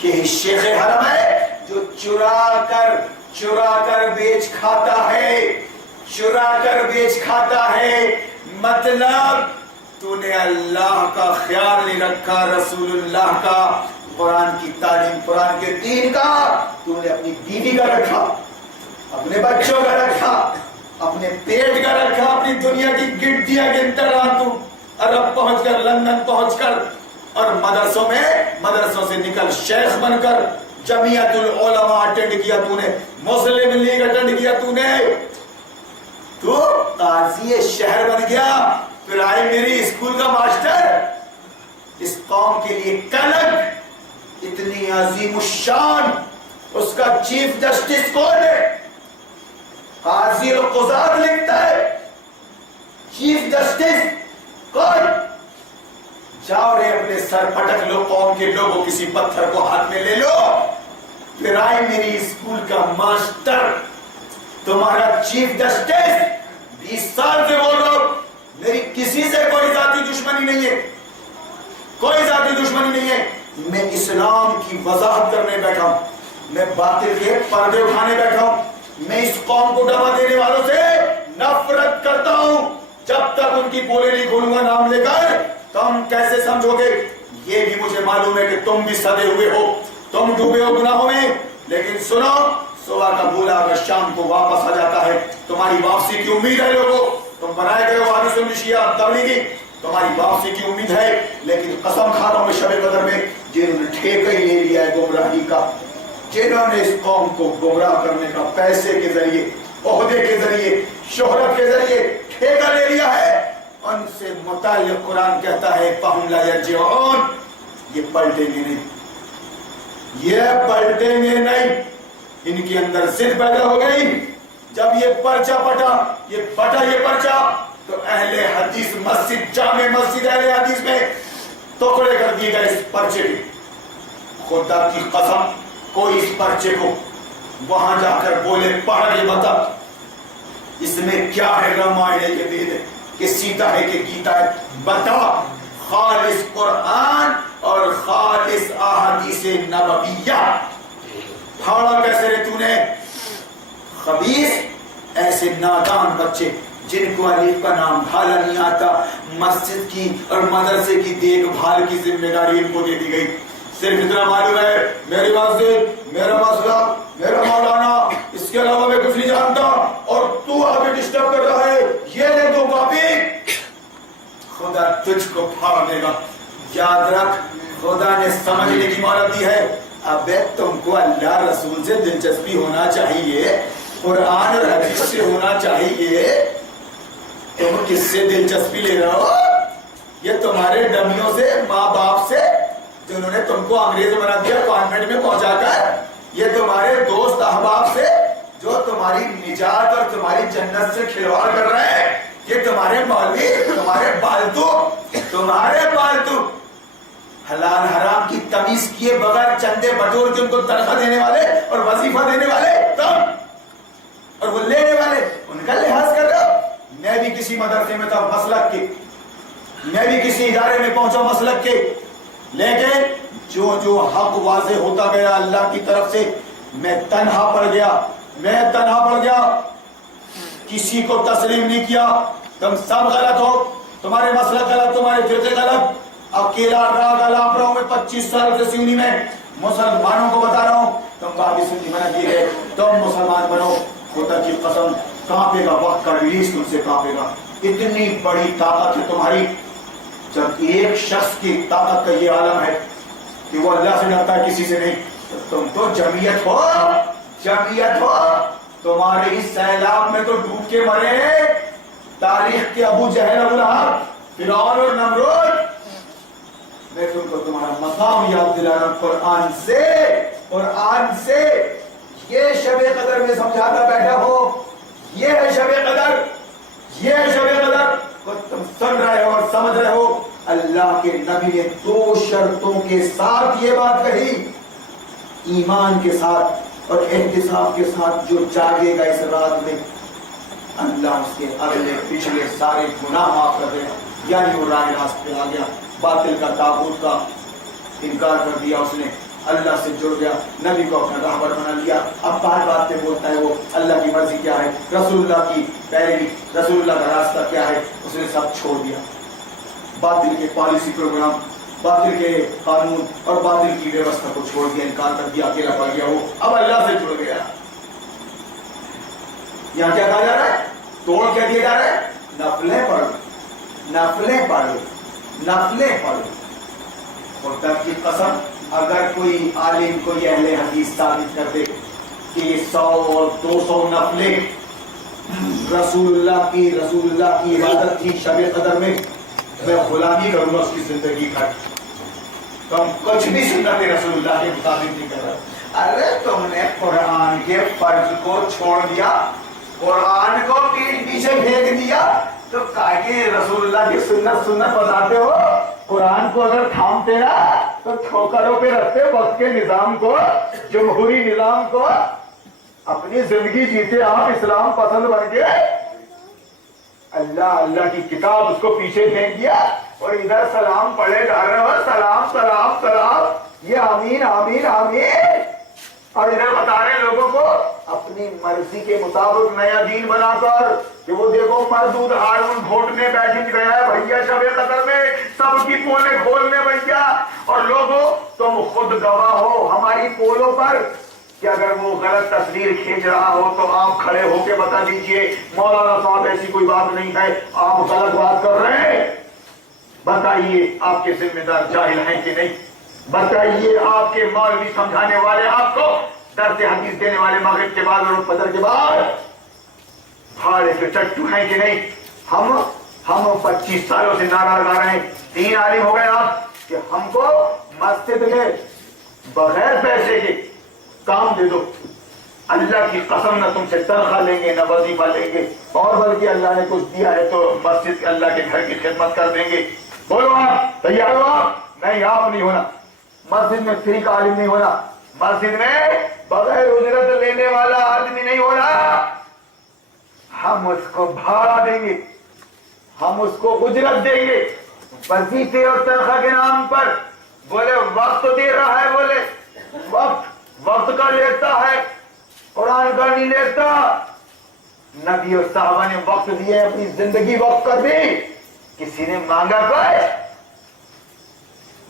یہی شیخ حرم ہے جو چرا کر بیچ کھاتا ہے، مطلب تو نے اللہ کا خیال نہیں رکھا، رسول اللہ کا، قرآن کی تعلیم، قرآن کے دین کا تو نے اپنی بیوی کا رکھا، اپنے بچوں کا رکھا، اپنے پیٹ کا رکھا، اپنی دنیا کی گنٹیاں گنتا رہا تو عرب پہنچ کر، لندن پہنچ کر، اور مدرسوں سے نکل شیخ بن کر جمعیت العلماء اٹینڈ کیا تو نے، مسلم لیگ اٹینڈ کیا تو نے، تو قاضی شہر بن گیا، پھر آئے میری اسکول کا ماسٹر، اس قوم کے لیے کلک اتنی عظیم الشان، اس کا چیف جسٹس کون ہے؟ قاضی القضات لکھتا ہے، چیف جسٹس کون؟ جاؤ رے اپنے سر پٹک لو، قوم کے لوگوں کسی پتھر کو ہاتھ میں لے لو، پھر آئے میری اسکول کا ماسٹر، تمہارا چیف جسٹس، 20 سال سے بول رہا ہوں، میری کسی سے کوئی ذاتی دشمنی نہیں ہے، کوئی ذاتی دشمنی نہیں ہے، میں اسلام کی وضاحت کرنے بیٹھا ہوں، میں باطل کے پردے اٹھانے بیٹھا ہوں، میں اس قوم کو ڈبا دینے والوں سے نفرت کرتا ہوں، جب تک ان کی بولے نہیں کھولوں گا نام لے کر، تم کیسے سمجھو گے؟ یہ بھی مجھے معلوم ہے کہ تم بھی سدے ہوئے ہو، تم ڈوبے ہو گناہوں میں، لیکن سنو، صبح کا بولا اگر شام کو واپس آ جاتا ہے، تمہاری واپسی کی امید ہے لوگوں، تم بنائے گئے ہو حدیث الشیعہ تبلیغی، تمہاری واپسی کی امید ہے، لیکن قسم کھا رہا ہوں میں شب قدر میں، جنہوں نے ٹھیکہ ہی لے لیا ہے گمراہی کا، جنہوں نے اس قوم کو گمراہ کرنے کا پیسے کے ذریعے، عہدے کے ذریعے، شہرت کے ذریعے ٹھیکہ لے لیا ہے، ان سے متعلق قرآن کہتا ہے فَهُمْ لَا يَرْجِعُونَ، یہ پلٹیں گے نہیں، یہ پلٹیں گے نہیں، ان کے اندر ضد پیدا ہو گئی، جب یہ پرچہ پٹا یہ پرچہ، تو اہل حدیث مسجد، جامع مسجد اہل حدیث میں ٹکڑے کر دیے گئے اس پرچے کے، خدا کی قسم کوئی اس پرچے کو وہاں جا کر بولے پڑھ کے بتا اس میں کیا ہے، رامائن ہے کہ وید ہے کہ سیتا ہے کہ گیتا ہے، بتا، خالص قرآن اور خالص احادیث نبویہ پھاڑا کیسے رہے تو نے؟ خبیث ایسے نادان بچے جن کو الف کا نام ڈھالا نہیں آتا، مسجد کی اور مدرسے کی دیکھ بھال کی ذمہ داری ان کو دے دی گئی، صرف اتنا معلوم ہے میری مسجد، میرا مسئلہ، میرا مولانا، اس کے علاوہ میں کچھ نہیں جانتا، اور تو آگے ڈسٹرب کر رہا ہے، یہ لے دو کاپی، خدا تجھ کو پھاڑ دے گا، یاد رکھ خدا نے سمجھنے کی مہلت دی ہے، ابے تم کو اللہ رسول سے دلچسپی ہونا چاہیے، قرآن اور حدیث سے ہونا چاہیے، تم کس سے دلچسپی لے رہا ہو؟ یہ تمہارے ڈمیوں سے، ماں باپ سے، جنہوں نے تم کو انگریز بنا دیا کانوینٹ میں پہنچا کر، یہ تمہارے دوست احباب سے جو تمہاری نجات اور تمہاری جنت سے کھلواڑ کر رہے ہیں، یہ تمہارے مولوی، تمہارے پالتو حلال حرام کی تمیز کیے بغیر چندے بٹور کے ان کو تنخواہ دینے والے اور وظیفہ دینے والے تم، اور وہ لینے والے، ان کا لحاظ کر رہے ہو۔ میں بھی کسی مدرسے میں تھا مسلک کے، میں بھی کسی ادارے میں پہنچا مسلک کے، لیکن جو حق واضح ہوتا گیا اللہ کی طرف سے، میں تنہا پڑ گیا، کسی کو تسلیم نہیں کیا، تم سب غلط ہو، تمہارے مسلک غلط، تمہارے فرقے غلط، اکیلا راگ الاپ رہا ہوں میں 25 سال سے سیونی میں، مسلمانوں کو بتا رہا ہوں تم بابی سنی بنا دیے گئے، تم مسلمان بنو، خدا کی قسم کانپے گا، وقت کا ریلیز تم سے کانپے گا، اتنی بڑی طاقت ہے تمہاری، جب ایک شخص کی طاقت کا یہ عالم ہے کہ وہ اللہ سے ڈرتا ہے کسی سے نہیں، تم تو جمعیت ہو، تمہارے اس سیلاب میں تو ڈوب کے مرے تاریخ کے ابو جہل، ابو لہب، فرعون اور نمرود، میں تم کو تمہارا مقام یاد دلا رہا ہوں قرآن سے، یہ شب قدر میں سمجھاتا بیٹھا ہو، یہ ہے شب قدر کو تم سن رہے ہو اور سمجھ رہے ہو۔ اللہ کے نبی نے 2 شرطوں کے ساتھ یہ بات کہی، ایمان کے ساتھ اور احتساب کے ساتھ، جو جاگے گا اس رات میں اللہ اس کے اگلے پچھلے سارے گناہ معاف کر دے گا، یعنی وہ راہ راست پہ آ گیا، باطل کا تاغوت کا انکار کر دیا، اس نے اللہ سے جڑ گیا، نبی کو اپنا راہبر بنا لیا، اب بات پہ بولتا ہے وہ اللہ کی مرضی کیا ہے، رسول اللہ کی پیروی، رسول اللہ کا راستہ کیا ہے، اس نے سب چھوڑ دیا، باطل کے پالیسی پروگرام، باطل کے قانون اور باطل کی ویوستھا کو چھوڑ دیا، انکار کر دیا، اکیلا پڑ گیا، وہ اب اللہ سے جڑ گیا۔ یہاں کیا کہا جا رہا ہے؟ توڑ کیا دیا جا رہا ہے؟ نفلیں پڑھو، نفلیں پڑھو، نفلیں پڑھو۔ اور تب کی قسم اگر کوئی عالم کوئی اہل حدیث ثابت کر دے کہ یہ 100 اور 200 نفلیں رسول اللہ کی عبادت تھی شب قدر میں غلامی کروں گا اس کی زندگی کا، تو ہم کچھ بھی سنت رسول اللہ کے مطابق نہیں کر رہا۔ ارے تم نے قرآن کے فرض کو چھوڑ دیا، قرآن کو پیٹ پیچھے پھینک دیا، تو کہ رسول اللہ کی سنت بتاتے ہو؟ قرآن کو اگر تھامتے نا تو ٹھوکروں پہ رکھتے وقت کے نظام کو، جمہوری نظام کو، اپنی زندگی جیتے آپ اسلام پسند بن کے اللہ کی کتاب اس کو پیچھے پھینک دیا اور ادھر سلام پڑھے جا رہے ہو، سلام سلام سلام، یہ آمین آمین آمین، اور ادھر بتا رہے لوگوں کو اپنی مرضی کے مطابق نیا دین بنا کر کہ وہ دیکھو مردود ہارمون گھوٹنے بیٹھ گیا ہے بھیا شب قدر میں، سب کی پولیں کھولنے بھیا، اور لوگوں تم خود گواہ ہو ہماری پولوں پر کہ اگر وہ غلط تصویر کھینچ رہا ہو تو آپ کھڑے ہو کے بتا دیجئے مولانا صاحب ایسی کوئی بات نہیں ہے، آپ غلط بات کر رہے ہیں، بتائیے آپ کے ذمہ دار جاہل ہیں کہ نہیں، بتائیے آپ کے مولوی سمجھانے والے آپ کو درس حدیث دینے والے مغرب کے بعد اور فجر کے بعد بھاڑے کے چٹو ہیں کہ نہیں۔ ہم 25 سالوں سے نعرہ لگا رہے ہیں، 3 عالم ہو گئے آپ کہ ہم کو مسجد میں بغیر پیسے کے کام دے دو، اللہ کی قسم نہ تم سے تنخواہ لیں گے نہ وظیفہ لیں گے، اور بلکہ اللہ نے کچھ دیا ہے تو مسجد کے اللہ کے گھر کی خدمت کر دیں گے۔ بولو آپ تیار ہو؟ آپ نہیں، آپ نہیں ہونا، مسجد میں فری کا عالم نہیں ہونا، مسجد میں بغیر اجرت لینے والا آدمی نہیں ہونا، ہم اس کو بھاڑا دیں گے، ہم اس کو اجرت دیں گے وظیفے اور تنخواہ کے نام پر۔ بولے وقت دے رہا ہے، بولے وقت کا لیتا ہے، قرآن کا نہیں لیتا۔ نبی اور صحابہ نے وقت دیے، اپنی زندگی وقت کر دی، کسی نے مانگا کوئی؟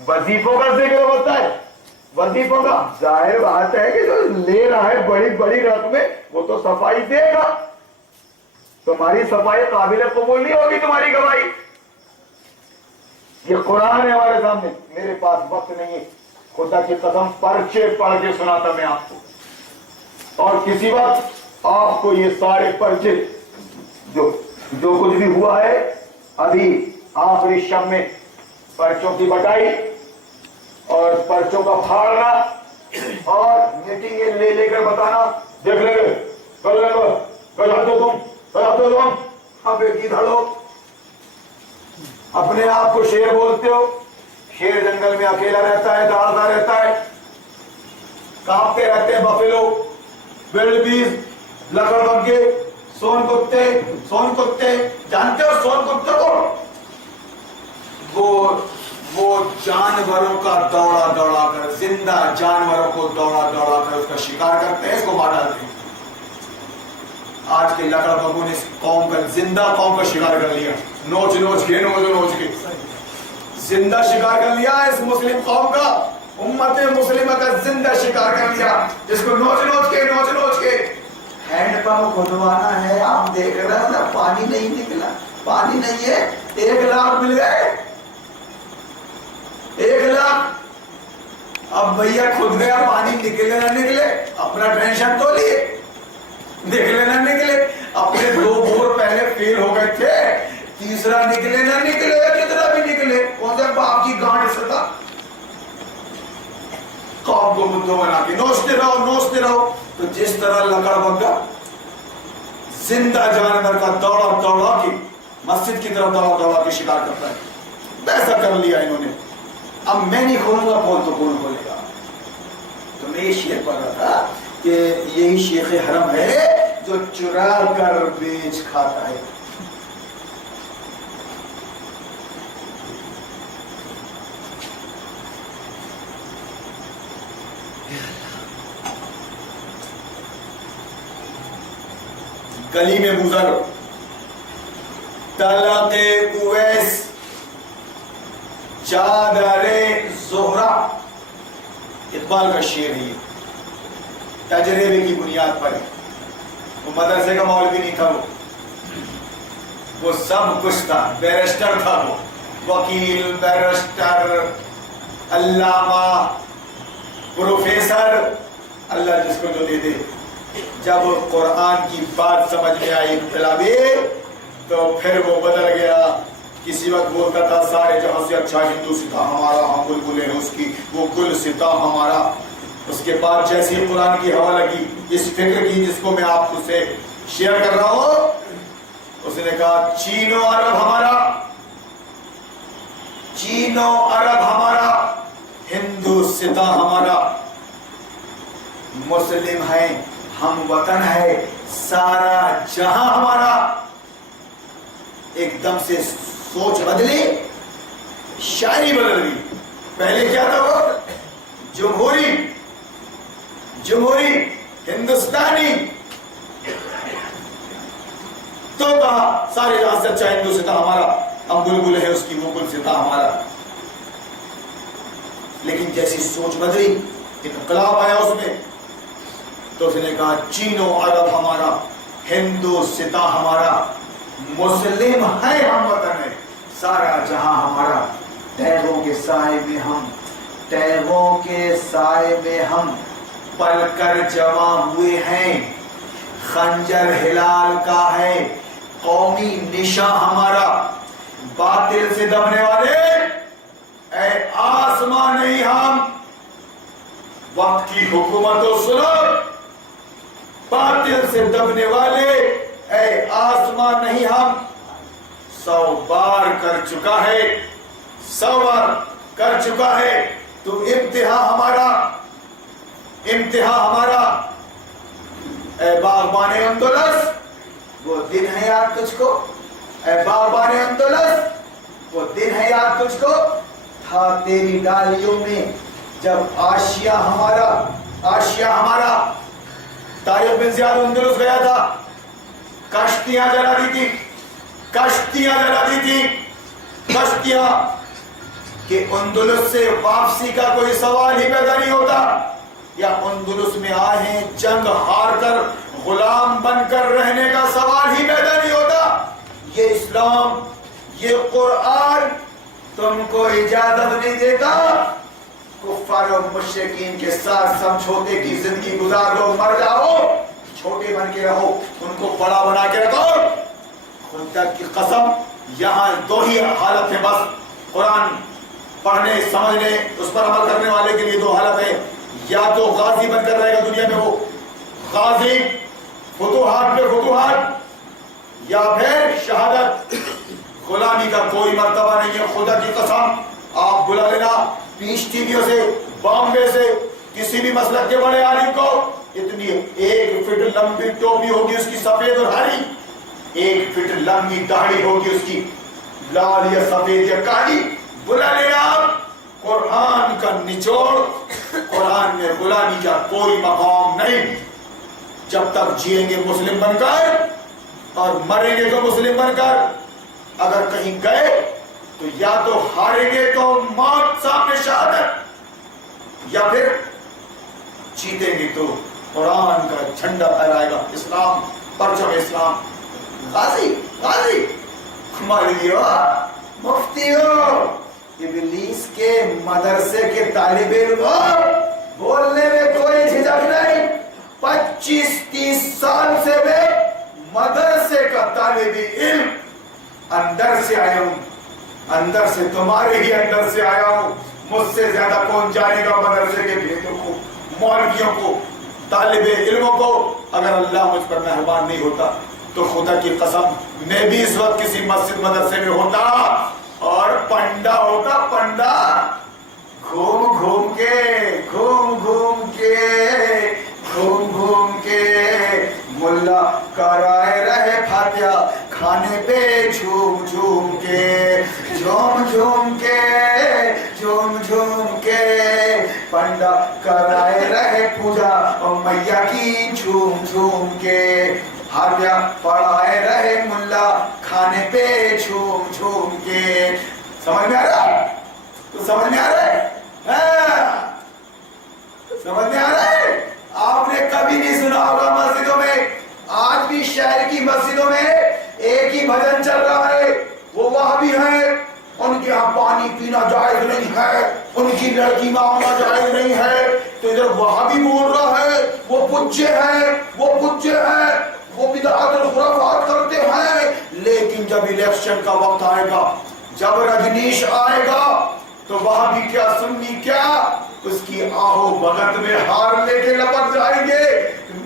وظیفوں کا ذکر ہوتا ہے، وظیفوں کا ظاہر بات ہے کہ جو لے رہا ہے بڑی بڑی رقمیں وہ تو صفائی دے گا، تمہاری صفائی قابل قبول نہیں ہوگی، تمہاری گواہی۔ یہ قرآن ہے ہمارے سامنے، میرے پاس وقت نہیں ہے، خدا کی قسم پرچے پڑھ کے سناتا میں آپ کو، اور کسی وقت آپ کو یہ سارے پرچے جو کچھ بھی ہوا ہے ابھی آخری شب میں پرچوں کی بٹائی اور پرچوں کا پھاڑنا اور میٹنگ لے کر بتانا، دیکھ لیں گے کل آتے تم اب ایک دھڑو، اپنے آپ کو شیر بولتے ہو، شیر جنگل میں اکیلا رہتا ہے، دوڑتا رہتا ہے، کانپتے رہتے ہیں بفیلو، ویلڈ بیس، لکڑ بگے، سون کتے، جانتے ہو سون کتے کو؟ وہ جانوروں کا دوڑا کر، زندہ جانوروں کو دوڑا کر اس کا شکار کرتے ہیں، اس کو مار ڈالتے ہیں۔ آج کے لکڑ بگوں نے اس قوم کا، زندہ قوم کا شکار کر لیا، نوچ کے زندہ شکار کر لیا اس مسلم قوم کا، امت مسلمہ کا زندہ شکار کر لیا، جس کو نوچ کے ہینڈ پمپ کھدوانا ہے۔ آپ دیکھ رہے ہیں نا، پانی نہیں نکلا، پانی نہیں ہے، 1 لاکھ مل گئے، 1 لاکھ۔ اب بھیا کھد گیا، پانی نکلے نہ نکلے اپنا ٹینشن تو لیے، نکلے نہ نکلے، اپنے 2 بور پہلے فیل ہو گئے تھے، تیسرا نکلے نہ نکلے، کتنا بھی نکلے، کون سے باپ کی گانٹ سے تھا، قوم کو مدعو بنا کے نوچتے رہو۔ تو جس طرح لکڑ بگا زندہ جانور کا دوڑا کے مسجد کی طرف دوڑا کے شکار کرتا ہے، ویسا کر لیا انہوں نے۔ اب میں نہیں کھولوں گا پول تو کون کھولے گا؟ تو میں یہ شعر پڑھ رہا تھا کہ یہی شیخ حرم ہے جو چرا کر بیچ کھاتا ہے۔ گلی میں گزر طلاق اویس چادر زہرا، اقبال کا شعر ہے، تجربے کی بنیاد پر. وہ مدرسے کا مولوی نہیں تھا، وہ سب کچھ تھا. بیرسٹر تھا، وہ وکیل، بیرسٹر، علامہ، پروفیسر، اللہ جس کو جو دے دے. جب قرآن کی بات سمجھ میں آئی انقلابی، تو پھر وہ بدل گیا. کسی وقت بولتا تھا سارے جہاں سے اچھا ہندو ستا ہمارا، ہم بلبلیں ہیں اس کی، وہ گل ستا ہمارا. اس کے بعد جیسی قرآن کی ہوا لگی اس فکر کی جس کو میں آپ سے شیئر کر رہا ہوں، اس نے کہا چین و عرب ہمارا، چین و عرب ہمارا، ہندو ستا ہمارا، مسلم ہیں، ہم وطن ہے، سارا جہاں ہمارا. ایک دم سے سوچ بدلی، شاعری بدل گئی. پہلے کیا تھا وہ؟ جمہوری، جمہوری ہندوستانی. تو کہا سارے جہاں سے اچھا ہندو ستا ہمارا، ہم بلبل ہے اس کی، وہ گل ستا ہمارا. لیکن جیسی سوچ بدلی، انقلاب آیا اس میں، تو اس نے کہا چین و عرب ہمارا، ہندو ستا ہمارا، مسلم ہے ہم وطن ہے، سارا جہاں ہمارا. تیغوں کے سائے میں ہم، تیغوں کے سائے میں ہم پل کر جواں ہوئے ہیں. خنجر ہلال کا ہے قومی نشاں ہمارا. باطل سے دبنے والے اے آسمان نہیں ہم، وقت کی حکومت و سنو. باطل سے دبنے والے اے آسمان نہیں ہم. 100 بار کر چکا ہے، 100 بار کر چکا ہے تو امتحا ہمارا، امتحا ہمارا. اے باغبان اندلس وہ دن ہے یاد تجھ کو، اے باغبان اندلس وہ دن ہے یاد تجھ کو. تھا تیری ڈالیوں میں جب آشیا ہمارا، آشیا ہمارا. طارق بن زیاد اندلس گیا تھا، کشتیاں جلا دی تھی، کشتیاں جلا دی تھی، کشتیاں کہ اندلس سے واپسی کا کوئی سوال ہی پیدا نہیں ہوتا. یا اندلس میں آئے ہیں جنگ ہار کر غلام بن کر رہنے کا سوال ہی پیدا نہیں ہوتا. یہ اسلام، یہ قرآن تم کو اجازت نہیں دیتا کفار و مشرکین کے ساتھ سمجھوتے کی زندگی گزارو، مر جاؤ، چھوٹے بن کے رہو، ان کو بڑا بنا کے رکھو. خدا کی قسم یہاں 2 ہی حالت ہے بس، قرآن پڑھنے سمجھنے اس پر عمل کرنے والے کے لیے 2 حالت ہے. یا تو غازی بن کر رہے گا دنیا میں، وہ غازی فتوحات پہ فتوحات، یا پھر شہادت. غلامی کا کوئی مرتبہ نہیں ہے. خدا کی قسم آپ بلا لینا پیش ٹی ویوں سے، بامبے سے، کسی بھی مسلک کے بڑے عالم کو، اتنی 1 فٹ لمبی ٹوپی ہوگی اس کی سفید اور ہری، 1 فٹ لمبی داڑھی ہوگی اس کی لال یا سفید یا کالی. بلا لینا آپ. قرآن کا نچوڑ، قرآن میں غلامی کا کوئی مقام نہیں. جب تک جیئیں گے مسلم بن کر اور مریں گے تو مسلم بن کر. اگر کہیں گئے تو یا تو ہاریں گے تو موت سامنے شہادت، یا پھر جیتیں گے تو قرآن کا جھنڈا پھہرائے گا، اسلام، پرچم اسلام. غازی، غازی ہمارے لیے مفتی ہو، ابلیس کے مدرسے کے طالب علم ہو، بولنے میں کوئی جھجک نہیں. 25-30 سال سے میں مدرسے کا طالب علم، اندر سے آیا ہوں، اندر سے، تمہارے ہی اندر سے آیا ہوں. مجھ سے زیادہ کون جانے گا مدرسے کے بھیدوں کو، مولویوں کو، طالب علموں کو. اگر اللہ مجھ پر مہربان نہیں ہوتا تو خدا کی قسم میں بھی اس وقت کسی مسجد مدرسے میں ہوتا اور پنڈا ہوتا. پنڈا گھوم گھوم کے، گھوم گھوم کے، گھوم گھوم کے ملا کرائے رہے فاتحہ کھانے پہ جھوم جھوم کے، جھوم جھوم کے، جھوم جھوم کے پنڈا کرائے رہے پوجا اور میاں کی جھوم جھوم کے. ہاریا پڑھائے رہے ملا کھانے پہ جھوم جھوم کے. سمجھ میں آ رہا؟ تو سمجھ میں آ رہا ہے؟ سمجھ میں آ رہا ہے؟ آپ نے کبھی نہیں سنا ہوگا مسجدوں میں، آج بھی شہر کی مسجدوں میں ایک ہی بھجن چل رہا ہے، وہ وہابی ہیں، ان کے ہاں پانی پینا جائز نہیں ہے، ان کی لڑکی مانگنا جائز نہیں ہے، تو ادھر وہابی بول رہا ہے وہ پچے ہیں، وہ پچے ہیں، وہ بدعات اور خرافات کرتے ہیں۔ لیکن جب الیکشن کا وقت آئے گا، جب رجنیش آئے گا، تو وہابی کیا سنی کیا اس کی آہو بھگت میں ہار لے کے لپٹ جائیں گے۔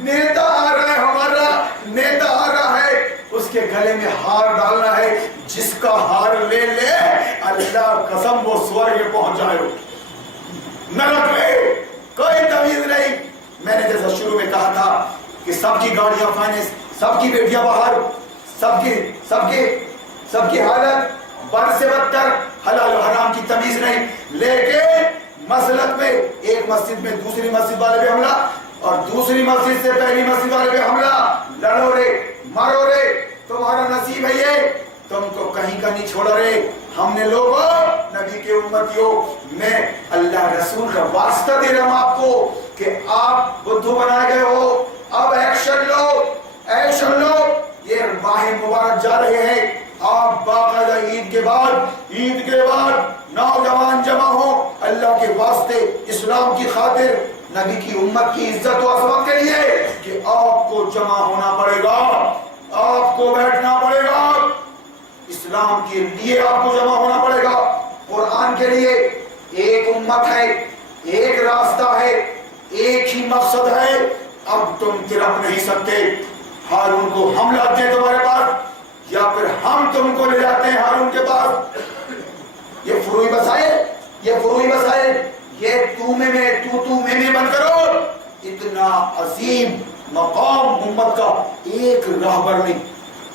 نیتا آ رہا ہے، ہمارا نیتا آ رہا ہے، اس کے گلے میں ہار ڈالنا ہے، جس کا ہار لے لے اللہ قسم وہ سورگ میں پہنچ جائے، نرک میں کوئی تمیز نہیں۔ میں نے جیسا شروع میں کہا تھا کہ سب کی گاڑیاں فائننس، سب کی بیٹیاں باہر، سب کی حالت بد سے بدتر، حلال و حرام کی تمیز نہیں، لیکن مسلک میں ایک مسجد میں دوسری مسجد والے پہ حملہ اور دوسری مسجد سے پہلی مسجد والے پہ حملہ، لڑو رے مرو رے، تمہارا نصیب ہے یہ، تم کو کہیں کا نہیں چھوڑا رے۔ ہم نے لوگوں، نبی کے امتیوں، میں اللہ رسول کا واسطہ دے رہا ہوں آپ کو کہ آپ بدھو بنائے گئے ہو، اب ایکشن لو، ایکشن لو۔ یہ ماہ مبارک جا رہے ہیں، آپ باقاعدہ عید کے بعد نوجوان جمع ہو اللہ کے واسطے، اسلام کی خاطر، نبی کی امت کی عزت و عظمت کے لیے، کہ آپ کو جمع ہونا پڑے گا، آپ کو بیٹھنا پڑے گا، اسلام کے لیے آپ کو جمع ہونا پڑے گا، قرآن کے لیے۔ ایک امت ہے، ایک راستہ ہے، ایک ہی مقصد ہے، اب تم ترپ نہیں سکتے۔ ہارون کو ہم لاتے ہیں تمہارے پاس، یا پھر ہم تم کو لے جاتے ہیں ہارون کے پاس۔ یہ فروعی مسائل، یہ تو میں بند کرو۔ اتنا عظیم مقام امت کا ایک راہبر نہیں،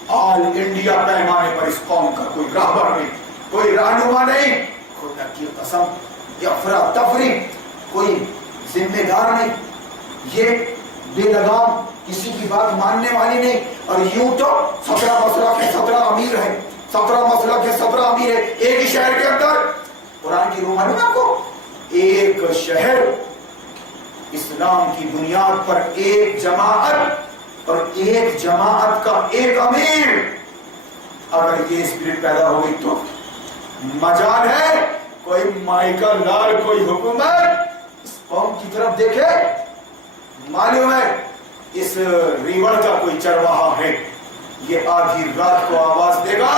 آل انڈیا پیمانے پر اس قوم کا کوئی راہبر نہیں، کوئی رہنما نہیں، خدا کی قسم یہ افراتفری، کوئی ذمہ دار نہیں، یہ بے لگام کسی کی بات ماننے والی نہیں۔ اور یوں تو 17 مسلک کے 17 امیر ہیں، 17 مسلک کے 17 امیر ہیں ایک ہی شہر کے اندر۔ قرآن کی روح معلوم آپ کو، ایک شہر، اسلام کی بنیاد پر ایک جماعت، اور ایک جماعت کا ایک امیر۔ اگر یہ اسپرٹ پیدا ہو گئی تو مجال ہے کوئی مائیکل لال، کوئی حکومت اس قوم کی طرف دیکھے۔ معلوم ہے اس ریوڑ کا کوئی چرواہا ہے، یہ آدھی رات کو آواز دے گا،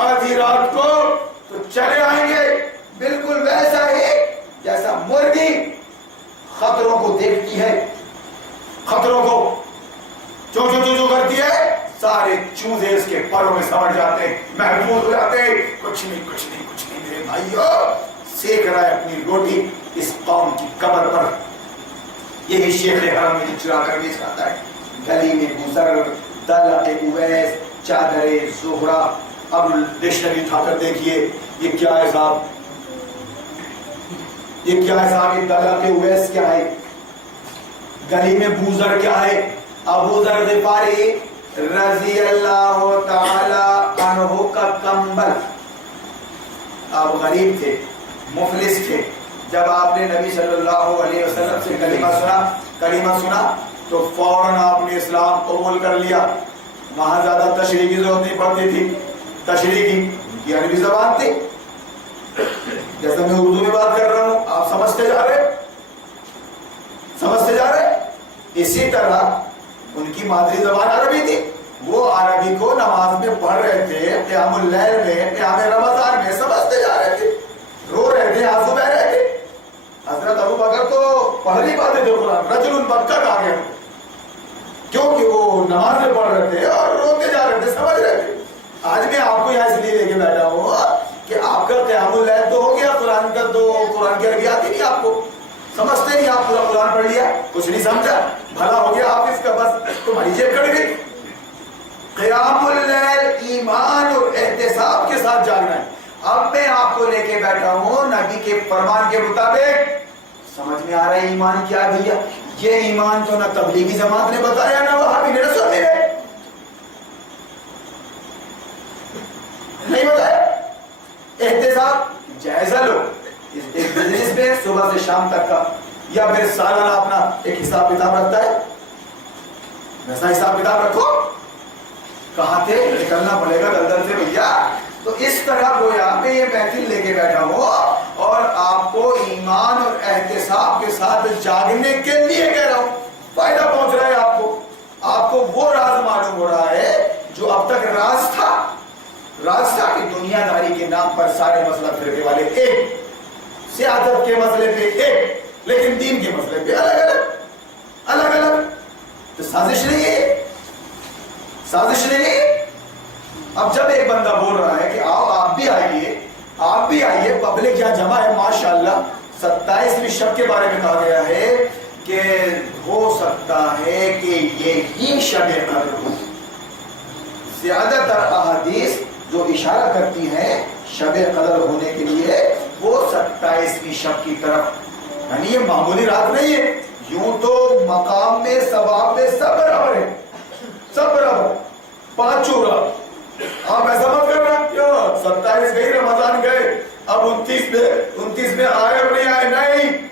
آدھی رات کو تو چلے آئیں گے، بالکل ویسا ہی جیسا مرغی خطروں کو دیکھتی ہے، خطروں کو جو کرتی ہے، سارے چوزے اس کے پروں میں سمجھ جاتے ہیں، محفوظ ہو جاتے ہیں۔ کچھ نہیں میرے بھائیو، سیک رہا ہے اپنی روٹی اس قوم کی قبر پر۔ یہی شیخ حرم میں چرا کر بیچ کھاتا ہے، گلی میں گزر، طلعت اویس، چادر زہرا۔ اب ڈکشنری اٹھا کر دیکھیے یہ کیا ہے صاحب، یہ کیا ہے صاحب، یہ طلعت اویس کیا ہے، گلی میں بوزر کیا ہے، ابو ذر غفاری رضی اللہ تعالی عنہ کا کمبل۔ آپ غریب تھے، مفلس تھے، جب آپ نے نبی صلی اللہ علیہ وسلم سے کلمہ سنا تو فوراً آپ نے اسلام قبول کر لیا۔ وہاں زیادہ تشریح کی ضرورت نہیں پڑتی تھی، تشریح کی یہ عربی زبان تھی، جیسا میں اردو میں بات کر رہا ہوں آپ سمجھتے جا رہے۔ اسی طرح ان کی مادری زبان عربی تھی، وہ عربی کو نماز میں پڑھ رہے تھے، قیام اللیل میں، قیام رمضان میں سمجھتے جا رہے تھے، رو رہے تھے، آنسو بہ رہے تھے۔ حضرت ابو بکر تو پڑھ نہیں پاتے تھے قرآن، رجل بکر آ گئے، کیونکہ وہ نماز میں پڑھ رہے تھے اور روتے جا رہے تھے، سمجھ رہے تھے۔ آج میں آپ کو یہاں اس لیے لے کے بیٹھا ہوں کہ آپ کا قیام اللیل تو ہو گیا، قرآن کا تو قرآن کی عربی آتی نہیں آپ کو، سمجھتے نہیں، آپ پورا قرآن پڑھ لیا، کچھ نہیں سمجھا، بھلا ہو گیا حافظ کا، بس تمہاری جیب کٹ گئی۔ قیام اللیل ایمان اور احتساب کے ساتھ جاگنا ہے۔ اب میں آپ کو لے کے بیٹھا ہوں نبی کے فرمان کے مطابق، سمجھ میں آ رہا ہے ایمان کیا ہے بھیا؟ یہ ایمان تو نہ تبلیغی جماعت نے بتایا، نہ وہابی نے، رسول نے نہیں بتایا۔ احتساب، جائزہ لو، ایک بزنس میں صبح سے شام تک کا، یا پھر سالانہ اپنا ایک حساب کتاب رکھتا ہے، ویسا حساب کتاب رکھو، کہاں تھے نکلنا پڑے گا دلدل سے بھیا. تو اس طرح گویا میں یہ محفل لے کے بیٹھا ہوں اور آپ کو ایمان اور احتساب کے ساتھ جاگنے کے لیے کہہ رہا ہوں. فائدہ پہنچ رہا ہے آپ کو وہ راز معلوم ہو رہا ہے جو اب تک راز تھا کہ دنیا داری کے نام پر سارے مسئلہ فرقے والے ایک، سیاست کے مسئلے پہ ایک، لیکن دین کے مسئلے پہ الگ الگ. تو سازش نہیں ہے. اب جب ایک بندہ بول رہا ہے کہ آؤ آپ بھی آئیے، پبلک یہاں جمع ہے ماشاءاللہ. 27ویں شب کے بارے میں کہا گیا ہے کہ ہو سکتا ہے کہ یہی شب قدر ہو. زیادہ تر احادیث جو اشارہ کرتی ہیں شب قدر ہونے کے لیے وہ 27ویں شب کی طرف، یعنی یہ معمولی رات نہیں ہے. یوں تو مقام میں ثواب میں سب برابر ہے، سب برابر، پانچوں رات. آپ ایسا مت کرنا کیا 27 گئی رمضان گئے اب 29 میں آئے اور نہیں آئے. نہیں،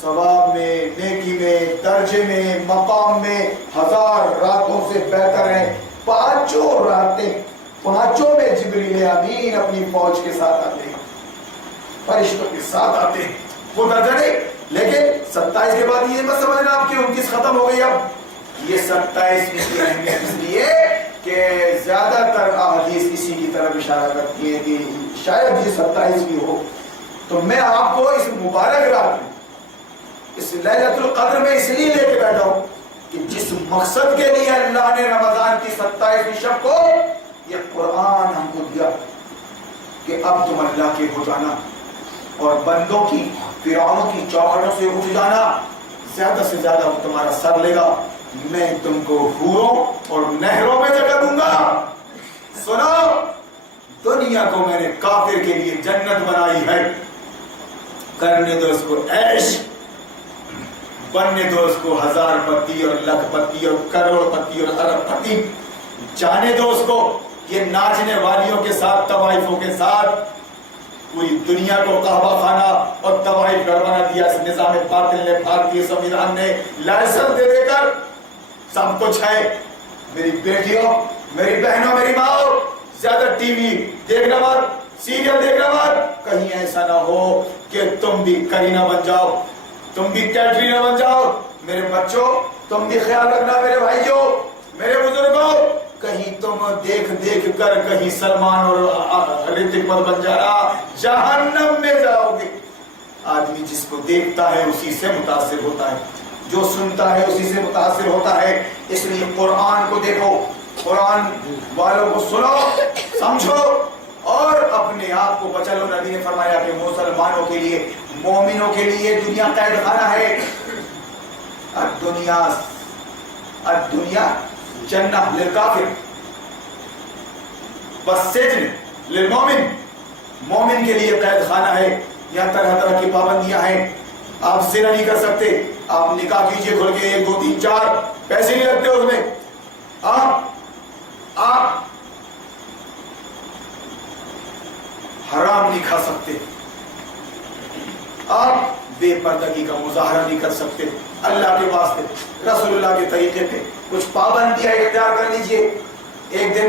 ثواب میں، نیکی میں، درجے میں، مقام میں 1000 راتوں سے بہتر ہے پانچوں راتیں. پانچوں میں جبریل امین اپنی فوج کے ساتھ آتے ہیں، فرشتوں کے ساتھ آتے ہیں، وہ درجہ نہیں. لیکن 27 کے بعد یہ مت سمجھنا آپ کی 29 ختم ہو گئی. اب یہ 27 کی اہمیت اس لیے کہ زیادہ تر احادیث اسی کی طرف اشارہ کرتی ہے کہ شاید یہ 27 بھی ہو. تو میں آپ کو اس مبارک رات میں، اس لیلۃ القدر میں اس لیے لے کے بیٹھا ہوں کہ جس مقصد کے لیے اللہ نے رمضان کی 27ویں شب کو یہ قرآن ہم کو دیا کہ اب تم اللہ کے ہو جانا اور بندوں کی، فرعونوں کی چوکھٹوں سے اٹھ جانا. زیادہ سے زیادہ وہ تمہارا سر لے گا، میں تم کو حوروں اور نہروں میں جگہ دوں گا. سنو، دنیا کو میں نے کافر کے لیے جنت بنائی ہے، کرنے دو اس کو عیش، بننے دو اس کو 1000 پتی اور لکھ پتی اور کروڑ پتی اور ارب پتی، جانے دو اس کو یہ ناچنے والیوں کے ساتھ، طوائفوں کے ساتھ. پوری دنیا کو قہوہ خانہ اور طوائف گھر بنا دیا اس نظام باطل نے، بھارتی سنویدھان نے لائسنس دے کر. سب کچھ ہے. میری بیٹیوں، میری بہنوں، میری ماں، زیادہ ٹی وی دیکھنا مت، سیریل دیکھنا مت. کہیں ایسا نہ ہو کہ تم بھی کرینہ بن جاؤ، تم بھی کیٹرینہ بن جاؤ. میرے بچوں تم بھی خیال رکھنا، میرے بھائیوں، میرے بزرگوں، کہیں تم دیکھ کر کہیں سلمان اور رتک مت بن جانا، جہنم میں جاؤ گے. آدمی جس کو دیکھتا ہے اسی سے متاثر ہوتا ہے، جو سنتا ہے اسی سے متاثر ہوتا ہے. اس لیے قرآن کو دیکھو، قرآن والوں کو سنو، سمجھو اور اپنے آپ کو بچا لو. نبی نے فرمایا کہ مسلمانوں کے لیے، مومنوں کے لیے دنیا قید خانہ ہے. الدنیا جنہ للکافر والسجن للمومن. مومن کے لیے قید خانہ ہے. یہاں طرح طرح کی پابندیاں ہیں. آپ زنا نہیں کر سکتے، آپ نکاح کیجئے کھل کے 1 2 3 4، پیسے نہیں لگتے اس میں. آپ حرام نہیں کھا سکتے، آپ بے پردگی کا مظاہرہ نہیں کر سکتے. اللہ کے واسطے، رسول اللہ کے طریقے پہ کچھ پابندیاں اختیار کر لیجئے. ایک دن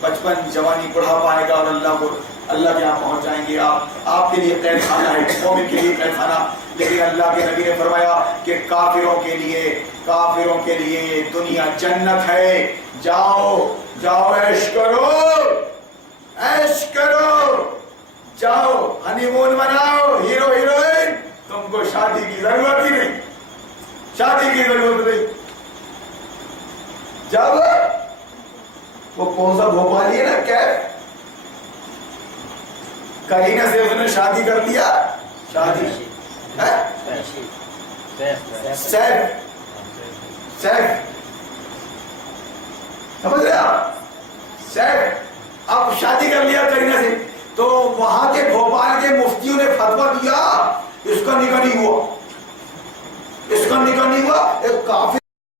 بچپن، جوانی، بڑھاپا آئے گا اور اللہ کے یہاں پہنچ جائیں گے. آپ کے لیے قید خانہ ہے، مومن کے لیے قید خانہ. لیکن اللہ کے نبی نے فرمایا کہ کافروں کے لیے دنیا جنت ہے. جاؤ عیش کرو، جاؤ ہنی مون مناؤ. ہیرو ہیروئن، تم کو شادی کی ضرورت ہی نہیں، شادی کی ضرورت نہیں. جب وہ کون سا بھوپالی ہے نا، کیف، کرینہ سے اس نے شادی کر لیا. شادی سیف سمجھ رہے آپ؟ سیف اب شادی کر لیا کرینہ سے، تو وہاں کے بھوپال کے مفتیوں نے فتویٰ دیا اس کا نکاح نہیں ہوا، ایک کافر